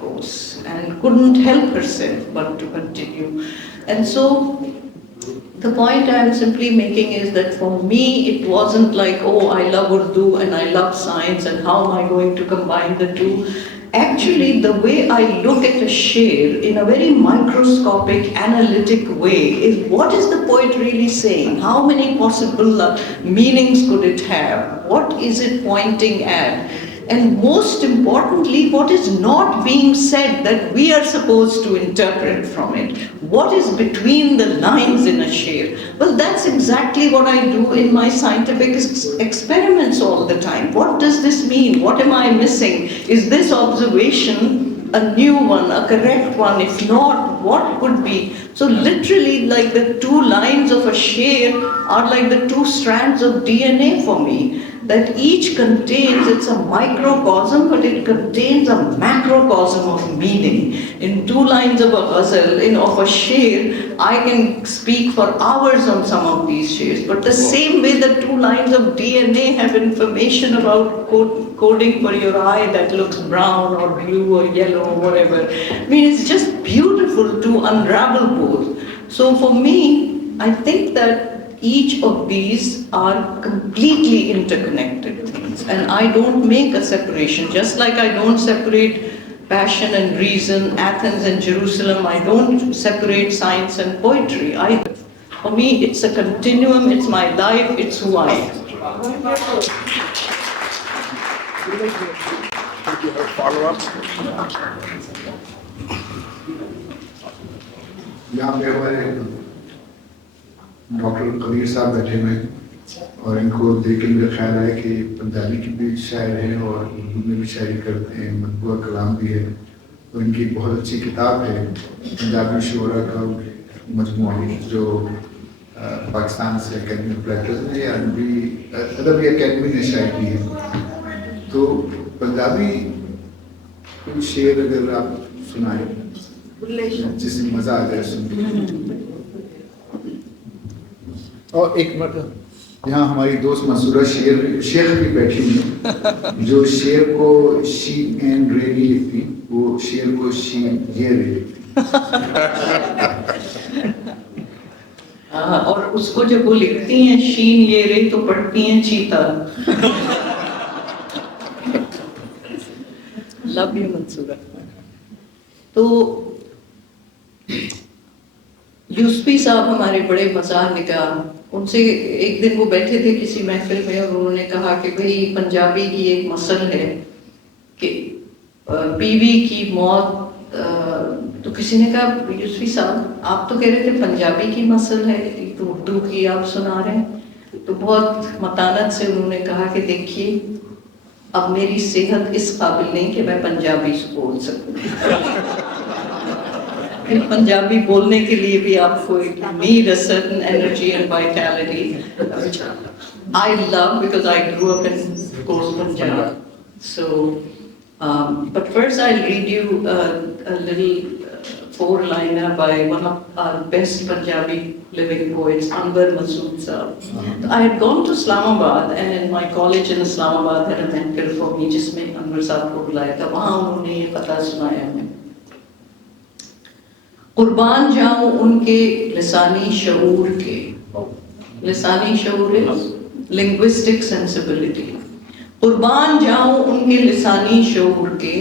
course and couldn't help herself but to continue. And so the point I am simply making is that for me it wasn't like, oh, I love Urdu and I love science and how am I going to combine the two. Actually, the way I look at a sher in a very microscopic, analytic way is, what is the poet really saying? How many possible meanings could it have? What is it pointing at? And most importantly, what is not being said that we are supposed to interpret from it? What is between the lines in a sher? Well, that's exactly what I do in my scientific experiments all the time. What does this mean? What am I missing? Is this observation a new one, a correct one? If not, what could be? So literally, like the 2 lines of a sher are like the 2 strands of DNA for me. That each contains, it's a microcosm, but it contains a macrocosm of meaning. In 2 lines of a ghazal, of a sher, I can speak for hours on some of these shers. But the same way the 2 lines of DNA have information about coding for your eye that looks brown or blue or yellow or whatever. I mean, it's just beautiful to unravel both. So for me, I think that each of these are completely interconnected things, and I don't make a separation. Just like I don't separate passion and reason, Athens and Jerusalem, I don't separate science and poetry. For me, it's a continuum, it's my life, it's who I am. follow-up? یہاں پہ ہمارے doctor قدیر صاحب بیٹھے ہوئے ہیں اور ان کو دیکھ کے میرا خیال ہے کہ پنجابی کی بھی شاعر ہیں اور اردو میں بھی شاعری کرتے ہیں، مطبوعہ کلام بھی ہے، اور ان کی بہت اچھی کتاب ہے پنجابی شعراء کا مجموعہ جو پاکستان سے اکیڈمی آف لیٹرز نے یا ادبی اکیڈمی نے شائع کی ہے. تو پنجابی کوئی شعر اگر آپ سنائیں جس سے مزہ آ جائے سن کے. اور ایک مرتبہ یہاں ہماری دوست مصرع شیخ بھی بیٹھی ہوئی جو شعر کو شی اینڈ رے نہیں لکھتی، وہ شعر کو شی یہ رے لکھتی. اور اس کو جب وہ لکھتی ہیں شین یہ رے تو پڑھتی ہیں چیتا. لو یو منصورہ. تو یوسفی صاحب ہمارے بڑے مزاح نگار، ان سے ایک دن وہ بیٹھے تھے کسی محفل میں اور انہوں نے کہا کہ بھئی پنجابی کی ایک مسل ہے کہ بیوی کی موت، تو کسی نے کہا یوسفی صاحب آپ تو کہہ رہے تھے پنجابی کی مسل ہے، تو اردو کی آپ سنا رہے ہیں. تو بہت متانت سے انہوں نے کہا کہ دیکھیے اب میری صحت اس قابل نہیں کہ میں پنجابی سے بول سکوں. پنجابی بولنے کے لیے بھی آپ کو need a certain energy and vitality which I love because I grew up in of course Punjab. So but first I'll read you a little four-liner by one of our best Punjabi living poets, Anwar Masood Sahab. I had gone to Islamabad and in my college in Islamabad had a mentor for me جس میں انور صاحب کو بلایا تھا. وہاں انہوں نے یہ قطعہ سنایا ہے. قربان جاؤں ان کے لسانی شعور کے. لسانی شعور لنگوسٹک سینسبلٹی. قربان جاؤں ان کے لسانی شعور کے،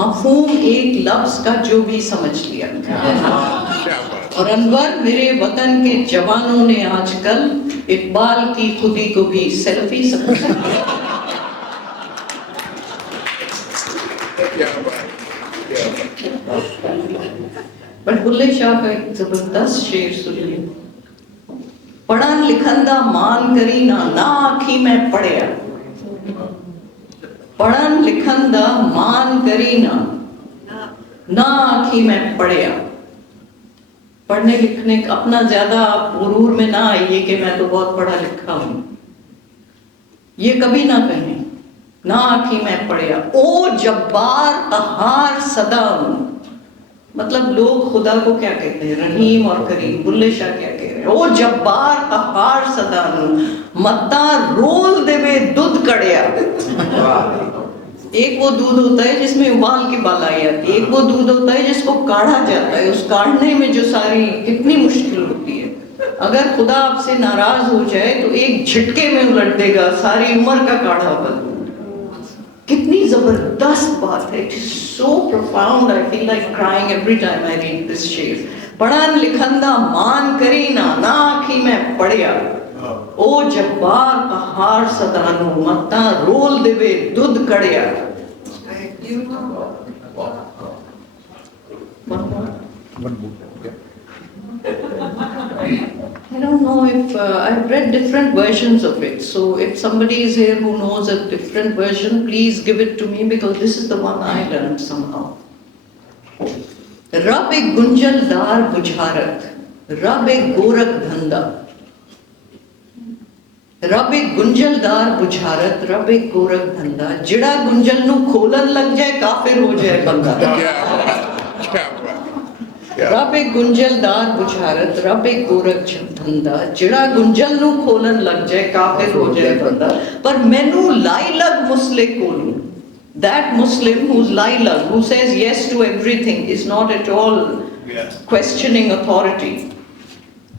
مفہوم ایک لفظ کا جو بھی سمجھ لیا. اور انور میرے وطن کے جوانوں نے آج کل اقبال کی خودی کو بھی سیلفی سمجھا. بٹ بلے شاہ کا ایک زبردست شعر سنیے. پڑھن لکھن دا مان کری نہ آکھی میں پڑھیا. پڑھن لکھن دا مان کری نہ آکھی میں پڑھیا. پڑھنے لکھنے اپنا زیادہ آپ غرور میں نہ آئیے کہ میں تو بہت پڑھا لکھا ہوں، یہ کبھی نہ کہیں. نہ آکھی میں پڑھیا او جبار قہار صدا ہوں. مطلب لوگ خدا کو کیا کہتے ہیں؟ رحیم اور کریم. بلے شاہ کیا کہہ رہے ہیں؟ او جبار قہار صدا ہوں متا رول دے وے دودھ کڑیا. ایک وہ دودھ ہوتا ہے جس میں ابال کے بالائی آتی ہے، ایک وہ دودھ ہوتا ہے جس کو کاڑھا جاتا ہے. اس کاڑھنے میں جو ساری کتنی مشکل ہوتی ہے. اگر خدا آپ سے ناراض ہو جائے تو ایک جھٹکے میں الٹ دے گا ساری عمر کا کاڑھا بن. کتنی زبردست بات ہے. It is so profound. I feel like crying every time I read this شعر. پڑھن لکھن دا مان کری نہ آکھی میں پڑھیا او جبار قہار صدانو متا رول دے وے دودھ کڑیا. I don't know if I've read different versions of it. So if somebody is here who knows a different version, please give it to me because this is the one I learned somehow. رب ایک گنجل دار بجھارت، رب ایک گورک دھندا. رب ایک گنجل دار بجھارت، رب ایک گورک دھندا. جڑا گنجل نو کھولن لگ جائے کافر ہو جائے بندہ. رب ایک گنجل دار بجھارت، رب ایک گورک دھندا. جڑا گنجل نو کھولن لگ جائے کافر ہو جائے بندہ. پر مینو لائی لگ مسلے کولوں. That Muslim who's Laila, who says yes to everything, is not at all questioning authority.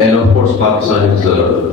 And of course Pakistan is the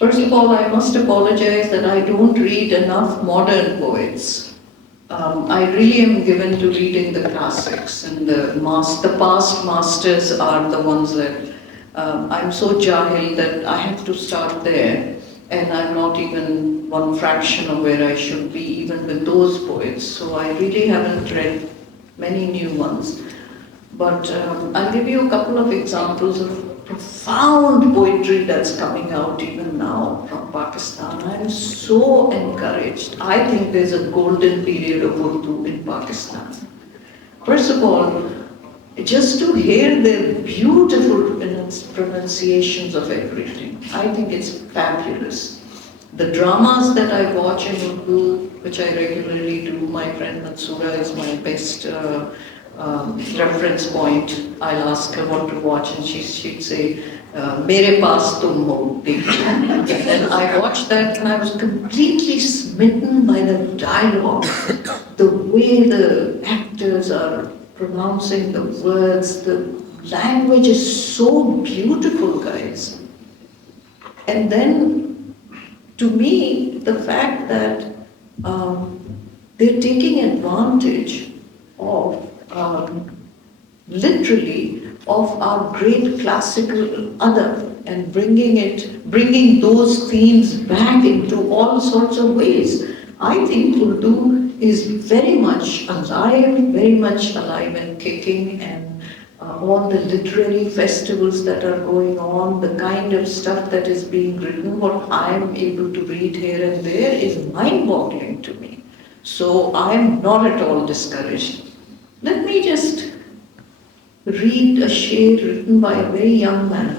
First of all, I must apologize that I don't read enough modern poets. I really am given to reading the classics, and the past masters are the ones that I'm so jahil that I have to start there, and I'm not even one fraction of where I should be, even with those poets. So I really haven't read many new ones. But I'll give you a couple of examples of profound poetry that's coming out even now from Pakistan. I'm so encouraged. I think there's a golden period of Urdu in Pakistan. First of all, just to hear their beautiful pronunciations of everything, I think it's fabulous. The dramas that I watch in Urdu, which I regularly do, my friend Mصرع is my best reference point. I'll ask her what to watch and she'd say, Mere paas tum ho. And I watched that and I was completely smitten by the dialogue, the way the actors are pronouncing the words. The language is so beautiful, guys. And then, to me, the fact that they're taking advantage of literally of our great classical adab and bringing those themes back into all sorts of ways. I think Urdu is very much alive and kicking, and all the literary festivals that are going on, the kind of stuff that is being written, what I am able to read here and there is mind-boggling to me. So I am not at all discouraged. Let me just read a sher written by a very young man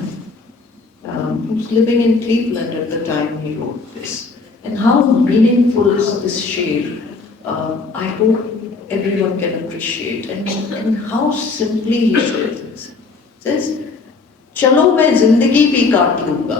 who's living in Cleveland at the time he wrote this. And how meaningful is this sher? I hope everyone can appreciate. And how simply he says this. He says, "Chalo main zindagi bhi kaat lunga."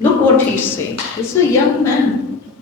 Look what he's saying. It's a young man.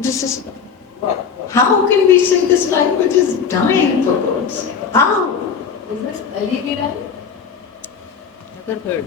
This is, how can we say this language is dying for God's sake? How? Is this Ali Giran? Never heard.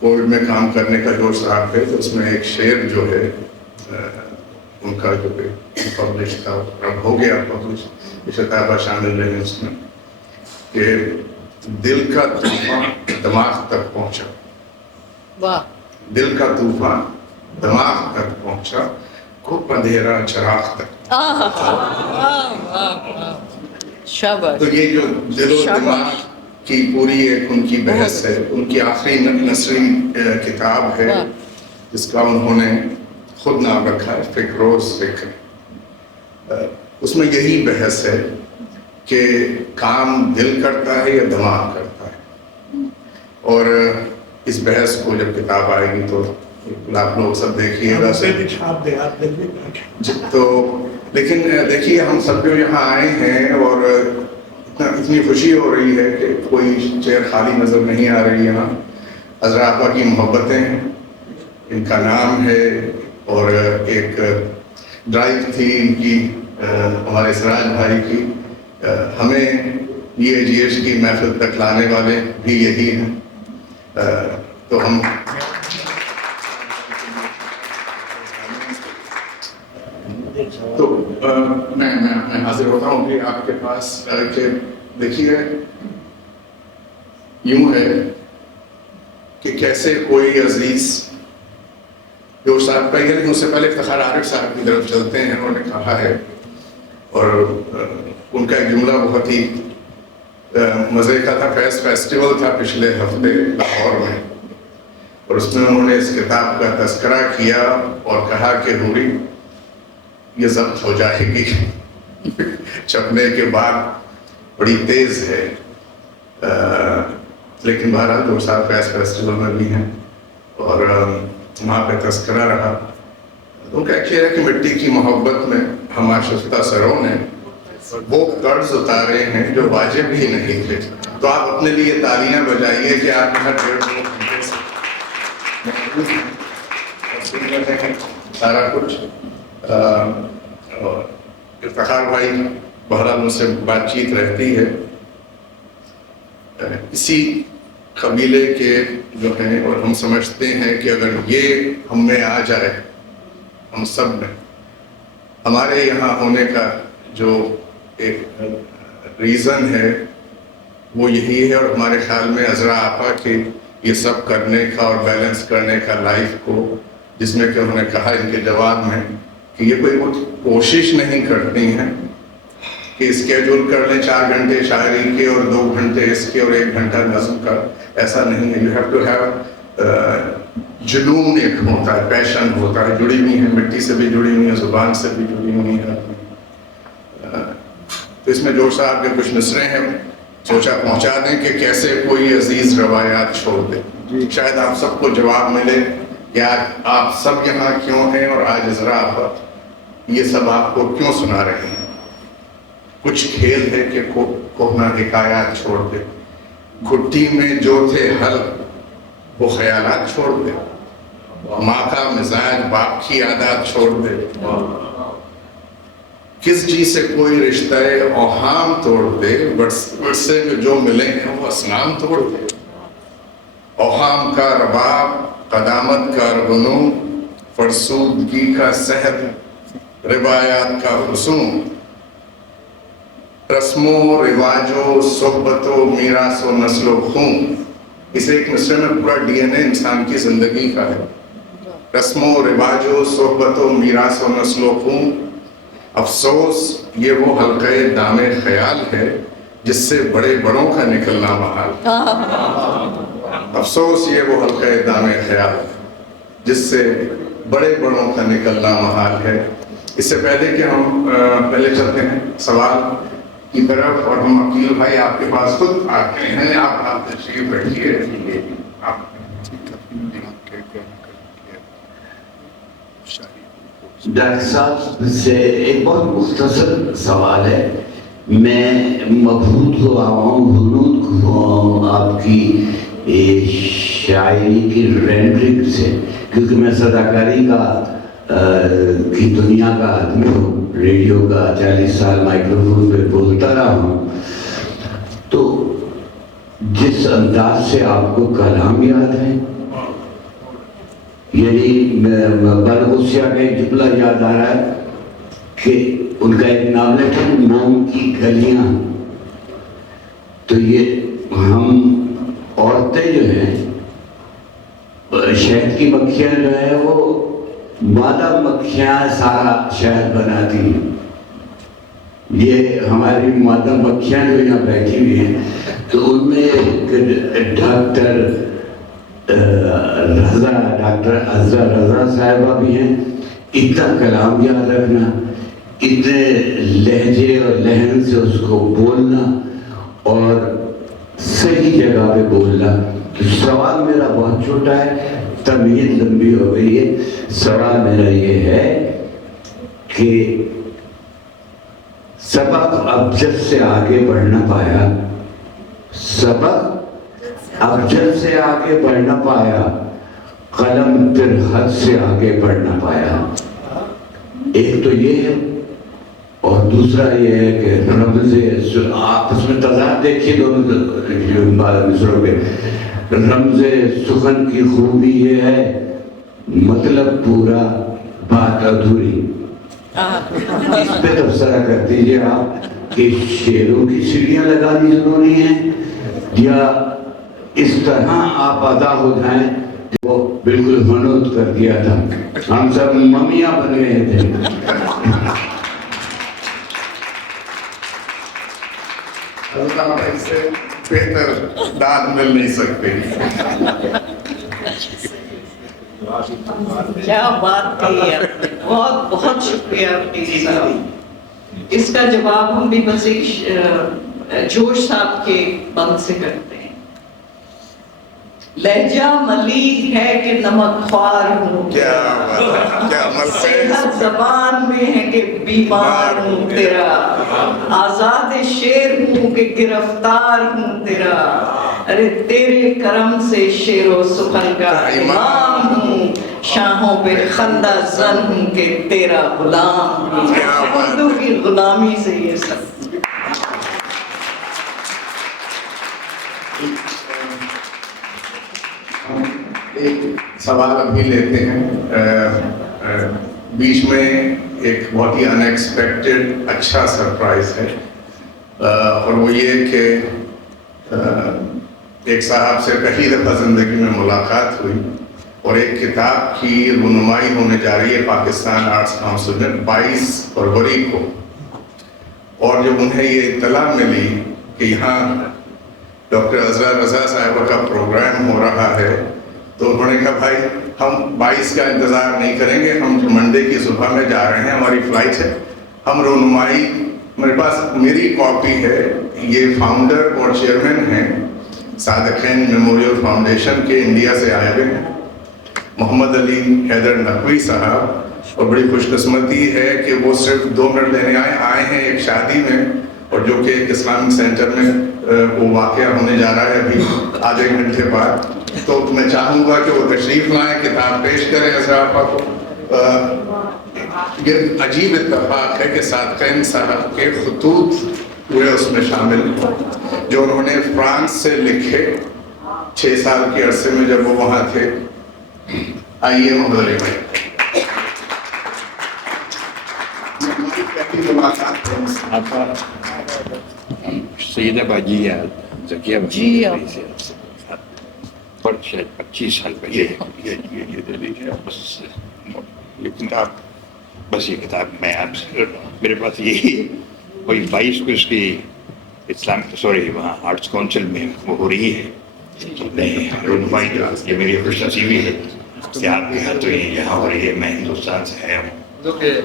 Covid میں کام کرنے کا جوش صاحب ہے، تو اس میں ایک شعر جو ہے ان کا جو پبلش تھا، اب ہو گیا پبلش، شتابہ شامل رہے اس میں، کہ دل کا طوفان دماغ تک پہنچا، واہ، دل کا طوفان دماغ تک پہنچا، خوب اندھیرا چراغ تک. شاباش. تو یہ جو دل و دماغ کی پوری ایک ان کی بحث ہے. ان کی آخری نثری کتاب ہے جس کا انہوں نے خود نام رکھا ہے فکروز فکر. اس میں یہی بحث ہے کہ کام دل کرتا ہے یا دماغ کرتا ہے. اور اس بحث کو جب کتاب آئے گی تو آپ لوگ سب دیکھیے گا. تو لیکن دیکھیے ہم سب جو یہاں آئے ہیں اور اتنی خوشی ہو رہی ہے کہ کوئی چیئر خالی نظر نہیں آ رہی یہاں. عذرا آپا کی محبتیں ہیں، ان کا نام ہے، اور ایک ڈرائیو تھی ان کی ہمارے سراج بھائی کی. ہمیں یہ جی ایچ کی محفل تک لانے والے بھی یہی ہیں. تو ہم تو میں حاضر ہوتا ہوں کہ آپ کے پاس کہ دیکھیے یوں ہے کہ کیسے کوئی عزیز جو صاحب پہلے ان سے پہلے افتخار عارف صاحب کی طرف چلتے ہیں. انہوں نے کہا ہے اور ان کا ایک جملہ بہت ہی مزے کا تھا. فیسٹیول تھا پچھلے ہفتے لاہور میں، اور اس میں انہوں نے اس کتاب کا تذکرہ کیا اور کہا کہ نوری یہ ضبط ہو جائے گی چھپنے کے بعد، بڑی تیز ہے. لیکن بہرحال جو صاحب فیسٹیول میں بھی ہیں اور وہاں پہ تذکرہ رہا. ان کا ایک شعر ہے کہ مٹی کی محبت میں ہم آشفتہ سروں نے وہ قرض اتارے ہیں جو واجب ہی نہیں تھے. تو آپ اپنے لیے تالیاں بجائیے کہ آپ ہر 1.5 گھنٹے سے سن رہے ہیں سارا کچھ. افتخار بھائی بہرحال ان سے بات چیت رہتی ہے. اسی قبیلے کے جو ہیں، اور ہم سمجھتے ہیں کہ اگر یہ ہم میں آ جائے، ہم سب میں، ہمارے یہاں ہونے کا جو ایک ریزن ہے وہ یہی ہے. اور ہمارے خیال میں عذرا آپا کے یہ سب کرنے کا اور بیلنس کرنے کا لائف کو، جس میں کہ انہوں نے کہا ان کے جواب میں کہ یہ کوئی کوشش نہیں کرتی ہیں کہ اسکیجول کر لیں 4 گھنٹے شاعری کے اور 2 گھنٹے اس کے اور 1 گھنٹہ نظم کا. ایسا نہیں ہے. یو ہیو ٹو ہیو جنون ایک ہوتا ہے، پیشن ہوتا ہے. جڑی ہوئی ہیں، مٹی سے بھی جڑی ہوئی ہیں، زبان سے بھی جڑی ہوئی ہیں. تو اس میں جوش صاحب کے کچھ مصرے ہیں، سوچا پہنچا دیں کہ کیسے کوئی عزیز روایات چھوڑ دے. شاید آپ سب کو جواب ملے کہ آج آپ سب یہاں کیوں ہیں اور آج عذرا آپا یہ سب آپ کو کیوں سنا رہے ہیں. کچھ کھیل ہے کہ کوہنا حکایات چھوڑ دے، گھٹی میں جو تھے حل وہ خیالات چھوڑ دے، ماں کا مزاج باپ کی عادات چھوڑ دے. کس چیز سے کوئی رشتہ اوہام توڑ دے، ورثے میں جو ملے ہیں وہ اسلام توڑ دے. اوہام کا رباب، قدامت کا رغنو، فرسودگی کا سحر، روایات کا رسوم، رسموں رواجوں صحبتوں میراث و نسل و خون. اس ایک مصرے میں پورا ڈی این اے انسان کی زندگی کا ہے. رسموں رواجوں صحبتوں میراث و نسل و خون. افسوس یہ وہ حلقہ دام خیال ہے جس سے بڑے بڑوں کا نکلنا محال. افسوس یہ وہ حلقہ دام خیال ہے جس سے بڑے بڑوں کا نکلنا محال ہے. اس سے پہلے کہ ہم پہلے چلتے ہیں سوال کی طرف، اور ہم عقیل بھائی آپ کے پاس خود آتے ہیں. آپ تشریف بیٹھیے. ڈاکٹر صاحب سے ایک بہت مختصر سوال ہے. میں مبہوت ہوا ہوں، غنود ہوا ہوں آپ کی شاعری کی رینڈرنگ سے، کیونکہ میں صداکاری کی دنیا کا آدمی ہوں. ریڈیو کا 40 سال مائکروفون پہ بولتا رہا ہوں. تو جس انداز سے آپ کو کلام یاد ہے یعنی برغوثیہ کا ایک جملہ یاد آ رہا ہے کہ ان کا ایک ناول ہے موم کی گلیاں. تو یہ ہم عورتیں جو ہیں شہد کی مکھیاں جو ہے وہ مادہ مکھیاں سارا شہد بناتی ہیں. یہ ہماری مادہ مکھیاں جو یہاں بیٹھی ہوئی ہیں تو ان میں ڈاکٹر رضا ڈاکٹر عذرا رضا صاحبہ بھی ہیں. اتنا کلام یاد رکھنا, اتنے لہجے اور لہن سے اس کو بولنا اور صحیح جگہ پہ بولنا. تو سوال میرا بہت چھوٹا ہے, تمہید لمبی ہو گئی ہے. سوال میرا یہ ہے کہ سبق ابجد سے آگے بڑھ نہ پایا, سبق ابجد سے آگے بڑھ نہ پایا, قلم پھر حد سے آگے بڑھ نہ پایا. ایک تو یہ ہے, اور دوسرا یہ ہے کہ رمز آپس میں تضاد دیکھیے دونوں مصروں کے. رمز سخن کی خوبی یہ ہے مطلب پورا بات ادھوری. اس پہ تبصرہ کر دیجیے آپ کہ شعروں کی سیڑھیاں لگانی ضروری ہیں یا اس طرح آپ ادا ہو جائیں. وہ بالکل ہنوت کر دیا تھا, ہم سب ممیاں بن گئے تھے. اس سے بہتر داد مل نہیں سکتے. کیا بات کہی آپ نے, بہت بہت شکریہ آپ کا. اس کا جواب ہم بھی بس ایک جوش صاحب کے بند سے کرتے ہیں. لہجہ ملیح ہے کہ نمک خوار ہوں, صحت زبان میں ہے کہ بیمار ہوں تیرا, آزاد شیر ہوں کہ گرفتار ہوں تیرا. ارے تیرے کرم سے شیر و سخن کا امام ہوں, شاہوں پہ خندہ زن ہوں کہ تیرا غلام ہوں. اردو کی غلامی سے یہ سب. ایک سوال ابھی لیتے ہیں. بیچ میں ایک بہت ہی ان ایکسپیکٹڈ اچھا سرپرائز ہے, اور وہ یہ کہ ایک صاحب سے پہلی دفعہ زندگی میں ملاقات ہوئی اور ایک کتاب کی رونمائی ہونے جا رہی ہے پاکستان آرٹس کاؤنسل میں 22 فروری کو. اور جب انہیں یہ اطلاع ملی کہ یہاں ڈاکٹر عذرا رضا صاحبہ کا پروگرام ہو رہا ہے تو انہوں نے کہا بھائی ہم 22 کا انتظار نہیں کریں گے, ہم منڈے کی صبح میں جا رہے ہیں, ہماری فلائٹ ہے. ہم رونمائی, میرے پاس میری کاپی ہے, یہ فاؤنڈر اور چیئرمین ہیں صادق میموریل فاؤنڈیشن کے, انڈیا سے آئے ہوئے ہیں, محمد علی حیدر نقوی صاحب. اور بڑی خوش قسمتی ہے کہ وہ صرف 2 منٹ لینے آئے ہیں ایک شادی میں, اور جو کہ ایک اسلامک سینٹر میں وہ واقعہ ہونے جا رہا ہے ابھی آدھے گھنٹے بعد. تو میں چاہوں گا کہ وہ تشریف لائیں, کتاب پیش کریں عذرا آپا کو. یہ عجیب اتفاق ہے کہ صادقین صاحب کے خطوط پورے اس میں شامل ہیں جو انہوں نے فرانس سے لکھے 6 سال کے عرصے میں جب وہ وہاں تھے. آئیے محمد علی بھائی. سیدہ باجی یا زکیہ جی پر شاید 25 سال پہلے, لیکن آپ بس یہ کتاب میں آپ سے, میرے پاس یہی وہی 22 کو اس کی وہاں آرٹس کونسل میں وہ ہو رہی ہے. رونمائی یہ میری خوش نصیبی ہے کہ آپ کے ہاتھوں ہی یہاں ہو رہی ہے. میں ہندوستان سے آیا ہوں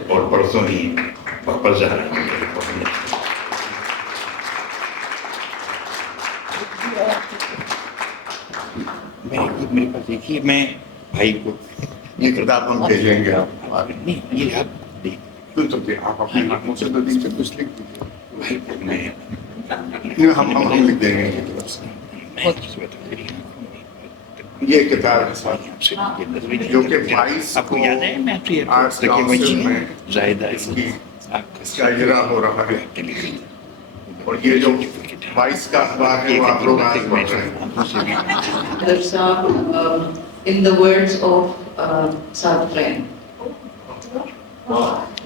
اور پرسوں ہی واپس جا رہا ہوں. میرے پاس دیکھیے, میں بھائی کو یہ کتاب ہم بھیجیں گے آپ. نہیں یہ آپ آپ اپنے ہاتھوں سے تو دیکھتے کچھ لکھ دیجیے. میں ہم لکھ دیں گے. یہ کتاب جو کہ 22 آپ کو یاد ہے میں آرٹس کاؤنسل میں زائدہ اس کا اجرا ہو رہا ہے, اور یہ جو 22 کا اخبار ہے وہ آپ لوگ آج پڑھ رہے ہیں. صاحب in the words of صادق.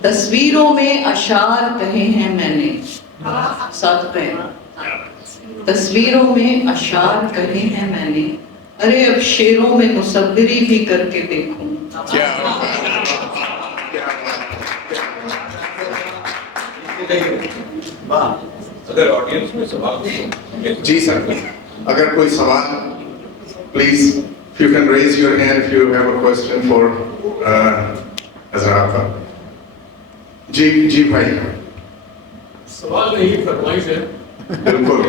تصویروں میں اشعار کہے ہیں میں نے، صادق. تصویروں میں اشعار کہے ہیں میں نے، ارے اب شعروں میں مصوری بھی کر کے دیکھوں. اگر آڈینس میں سوال جی سر، اگر کوئی سوال please if you can raise your hand if you have a question for عذرا. جی بھائی. سوال نہیں، فرمائش ہے. بالکل.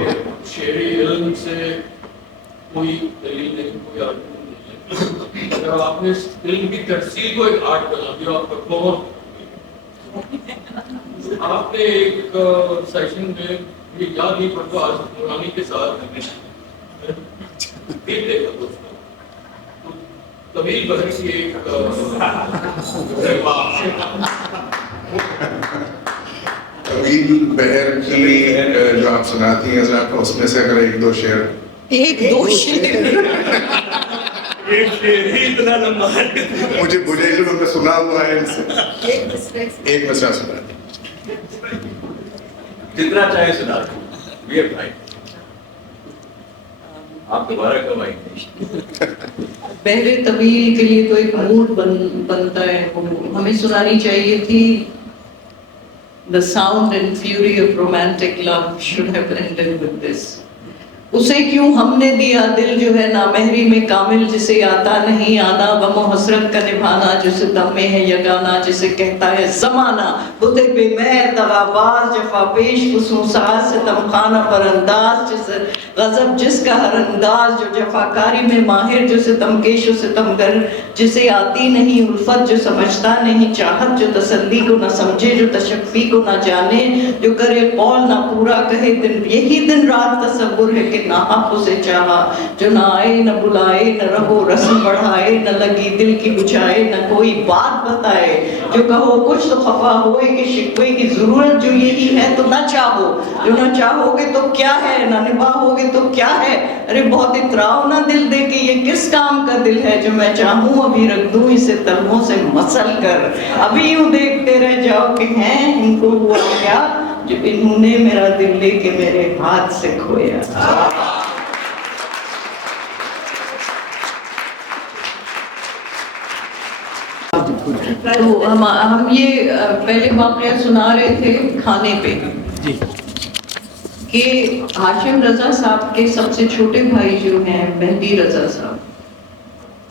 شعری علم سے کوئی دلیل نہیں، کوئی آرگومنٹ نہیں ہے. اگر آپ نے علم کی تفصیل کو ایک آرٹ بنا دیا، آپ پرفارمر. آپ نے ایک سیشن میں یہ یاد نہیں پڑتا آج قرآنی کے ساتھ دیکھ دیکھا دوستوں طویل بہر کی ایک طویل بہر کی جو آپ سناتی ہیں عذرا کو، اس میں سے اگر ایک دو شعر. ایک دو شعر ایک شعر ہی اتنا لمبا ہے. مجھے جو میں سنا ہوا ہے ان سے ایک مصرع سنا دیں. جتنا چاہے سنا دیں. آپ دوبارہ کب آئیں گے؟ بہر طویل کے لیے تو ایک موڈ بنتا ہے. ہمیں سنانی چاہیے تھی The sound and fury of romantic love should have ended with this. اسے کیوں ہم نے دیا دل جو ہے نامحری میں کامل، جسے آتا نہیں آنا غم و حسرت کا نبھانا، جسے دم میں ہے یگانا جسے کہتا ہے زمانہ. بتے بے مہر دغاباز جفا پیش خصوصات سے تمخانہ پر انداز، جسے غضب جس کا ہر انداز، جو جفاکاری میں ماہر، جو ستمکیش و ستمگر، جسے آتی نہیں الفت، جو سمجھتا نہیں چاہت، جو تسلی کو نہ سمجھے، جو تشفی کو نہ جانے، جو کرے قول نہ پورا کہے دن. یہی دن رات تصور ہے کہ نہ حق اسے چاہا، جو نہ آئے نہ بلائے، نہ رہو رسم بڑھائے، نہ لگی دل کی بجھائے، نہ کوئی بات بتائے. جو کہو کچھ تو خفا ہوئے کہ شکوے کی ضرورت جو یہی ہے تو نہ چاہو، جو نہ چاہو گے تو کیا ہے، نہ نبھاؤ گے تو کیا ہے. ارے بہت اتراؤ نہ دل دے کے، یہ کس کام کا دل ہے جو میں چاہوں ابھی رکھ دوں اسے تلووں سے مسل کر. ابھی یوں دیکھتے رہ جاؤ کہ ہیں ان کو ہوا کیا جو انہوں نے میرا دل لے کے میرے ہاتھ سے کھویا. تو ہم یہ پہلے واقعہ سنا رہے تھے کھانے پہ کہ ہاشم رضا صاحب کے سب سے چھوٹے بھائی جو ہیں مہدی رضا صاحب،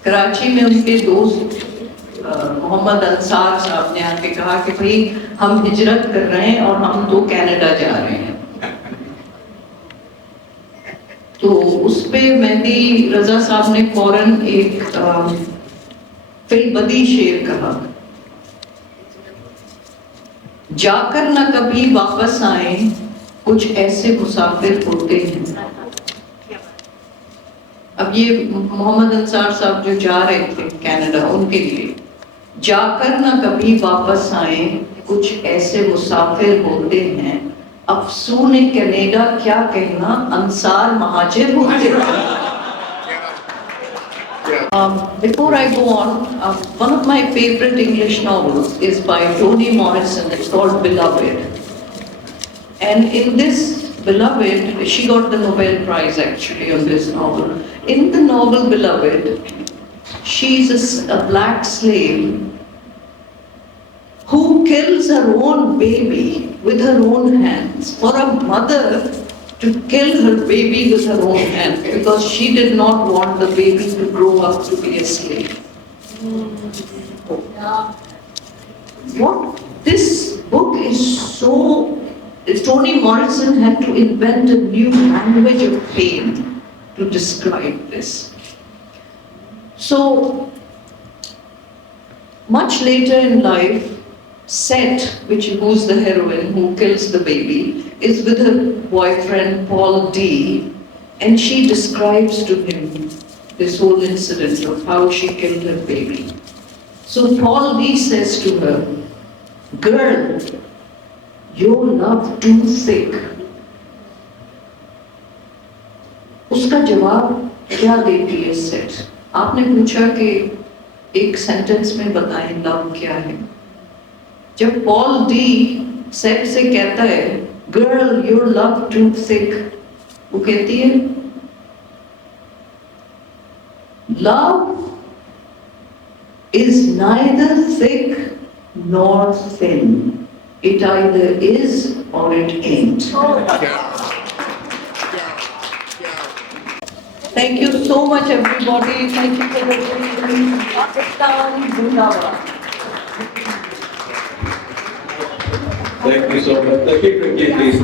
کراچی میں ان کے دوست محمد انصار صاحب نے آ کے کہا کہ بھائی ہم ہجرت کر رہے ہیں اور ہم تو کینیڈا جا رہے ہیں. تو اس پہ مہدی رضا صاحب نے فوراً ایک فی البدی شعر کہا، جا کر نہ کبھی واپس آئیں کچھ ایسے مسافر ہوتے ہیں. اب یہ محمد انصار صاحب جو جا رہے تھے کینیڈا، ان کے لیے جا کر نہ کبھی واپس آئیں کچھ ایسے مسافر ہوتے ہیں، افسون کینیڈا کیا کہنا انصار مہاجر ہوتے ہیں. Before I go on, one of my favorite English novels is by Toni Morrison. It's called Beloved. And in this Beloved, she got the Nobel Prize actually on this novel. In the novel Beloved, she's a black slave who kills her own baby with her own hands. For a mother to kill her baby with her own hands because she did not want the baby to grow up to be a slave. What this book is so, Toni Morrison had to invent a new language of pain to describe this. So much later in life, Set, who's the heroine who kills the baby, is with her boyfriend Paul D, and she describes to him this whole incident of how she killed her baby. So Paul D says to her, "Girl, your love too thick." Uska jawab kya deti hai Set? آپ نے پوچھا کہ ایک sentence میں بتائیں لو کیا ہے. جب پال ڈی سیٹ سے کہتا ہے گرل یور لو ٹو تھک, وہ کہتی ہے لو از نائدر تھک نور تhin, it either is or it ain't. Thank you so much everybody. Thank you for listening. Pakistan Zindabad. Thank you so much. Keep please.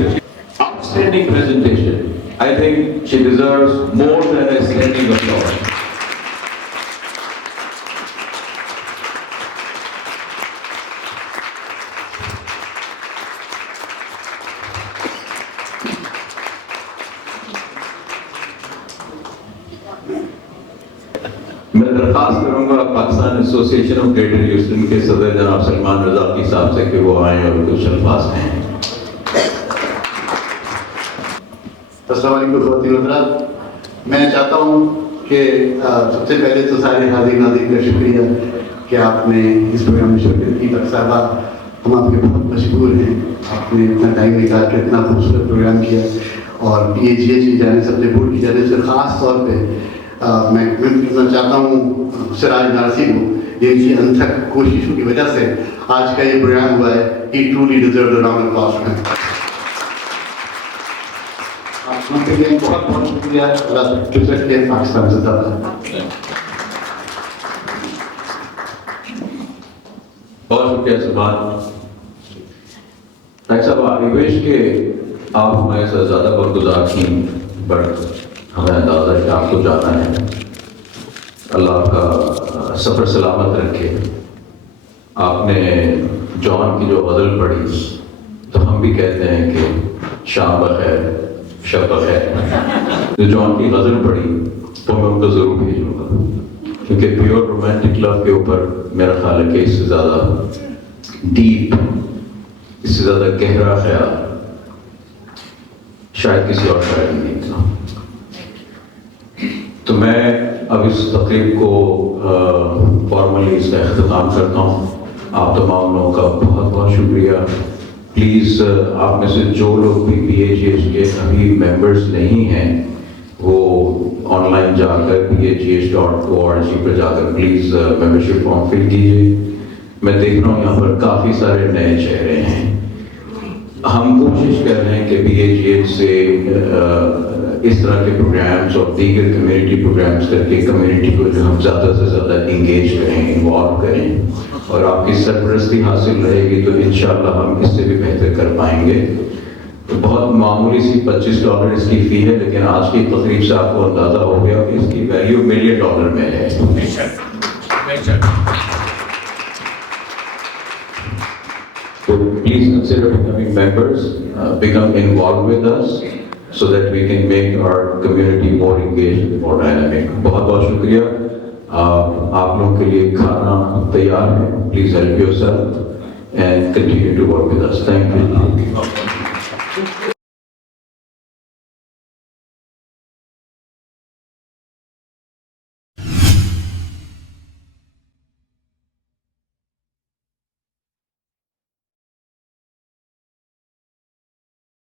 Outstanding presentation. I think she deserves more than a standing applause. میں درخواست کروں گا Pakistan association of Greater Houston کے صدر جناب سلمان رضا کی صاحب سے کہ وہ آئیں اور کچھ الفاظ کہیں. السلام علیکم خواتین و حضرات. میں چاہتا ہوں کہ سب سے پہلے تو سارے حاضرین ناظرین کا شکریہ کہ آپ نے اس پروگرام میں شرکت کی. ڈاکٹر صاحبہ ہم آپ کے بہت مشکور ہیں, آپ نے اتنا ٹائم نکال کے اتنا خوبصورت پروگرام کیا, اور پی ایچ کی جانب سے اپنے بورڈ کی جانب سے خاص طور پہ میں کرنا چاہتا ہوں سراج نارسی کو, جن کی انتھک کوششوں کی وجہ سے آج کا یہ پروگرام ہوا ہے. He truly deserves a round of applause for him. آپ لوگوں کے لیے بہت بہت شکریہ. کرکٹ کے پاکستان زندہ باد. بہت شکریہ سلمان. ڈاکٹر صاحب آئی وش کہ آپ ہمارے ساتھ زیادہ برگزار تھیں, بٹ ہمیں اندازہ کہ آپ کو جانا ہے. اللہ آپ کا سفر سلامت رکھے. آپ نے جان کی جو غزل پڑھی تو ہم بھی کہتے ہیں کہ شام بخیر شب بخیر. جو جان کی غزل پڑھی تو میں ان کو ضرور بھیجوں گا, کیونکہ پیور رومانٹک لو کے اوپر میرا خیال ہے کہ اس سے زیادہ ڈیپ, اس سے زیادہ گہرا خیال شاید کسی اور شاعر نہیں تھا. تو میں اب اس تقریب کو فارملی اس کا اختتام کرتا ہوں. آپ تمام لوگوں کا بہت بہت شکریہ. پلیز آپ میں سے جو لوگ بھی پی ایچ ایچ کے ابھی ممبرس نہیں ہیں وہ آن لائن جا کر PHGH.org پر جا کر پلیز ممبرشپ فارم فل کیجیے. میں دیکھ رہا ہوں یہاں پر کافی سارے نئے چہرے ہیں. ہم کوشش کر رہے ہیں کہ PHGH سے اس طرح کے پروگرامز اور دیگر کمیونٹی پروگرامز کر کے کمیونٹی کو جو ہم زیادہ سے زیادہ انگیج کریں, انوالو کریں, اور آپ کی سرپرستی حاصل رہے گی تو انشاءاللہ ہم اس سے بھی بہتر کر پائیں گے. تو بہت معمولی سی $25 اس کی فی ہے, لیکن آج کی تقریب سے آپ کو اندازہ ہو گیا کہ اس کی ویلیو $1 ملین میں ہے. So please consider becoming members, become involved with us so that we can make our community more engaged, more dynamic. بہت بہت شکریہ. آپ لوگوں کے لیے کھانا تیار ہے. Please help yourself and continue to work with us. Thank you.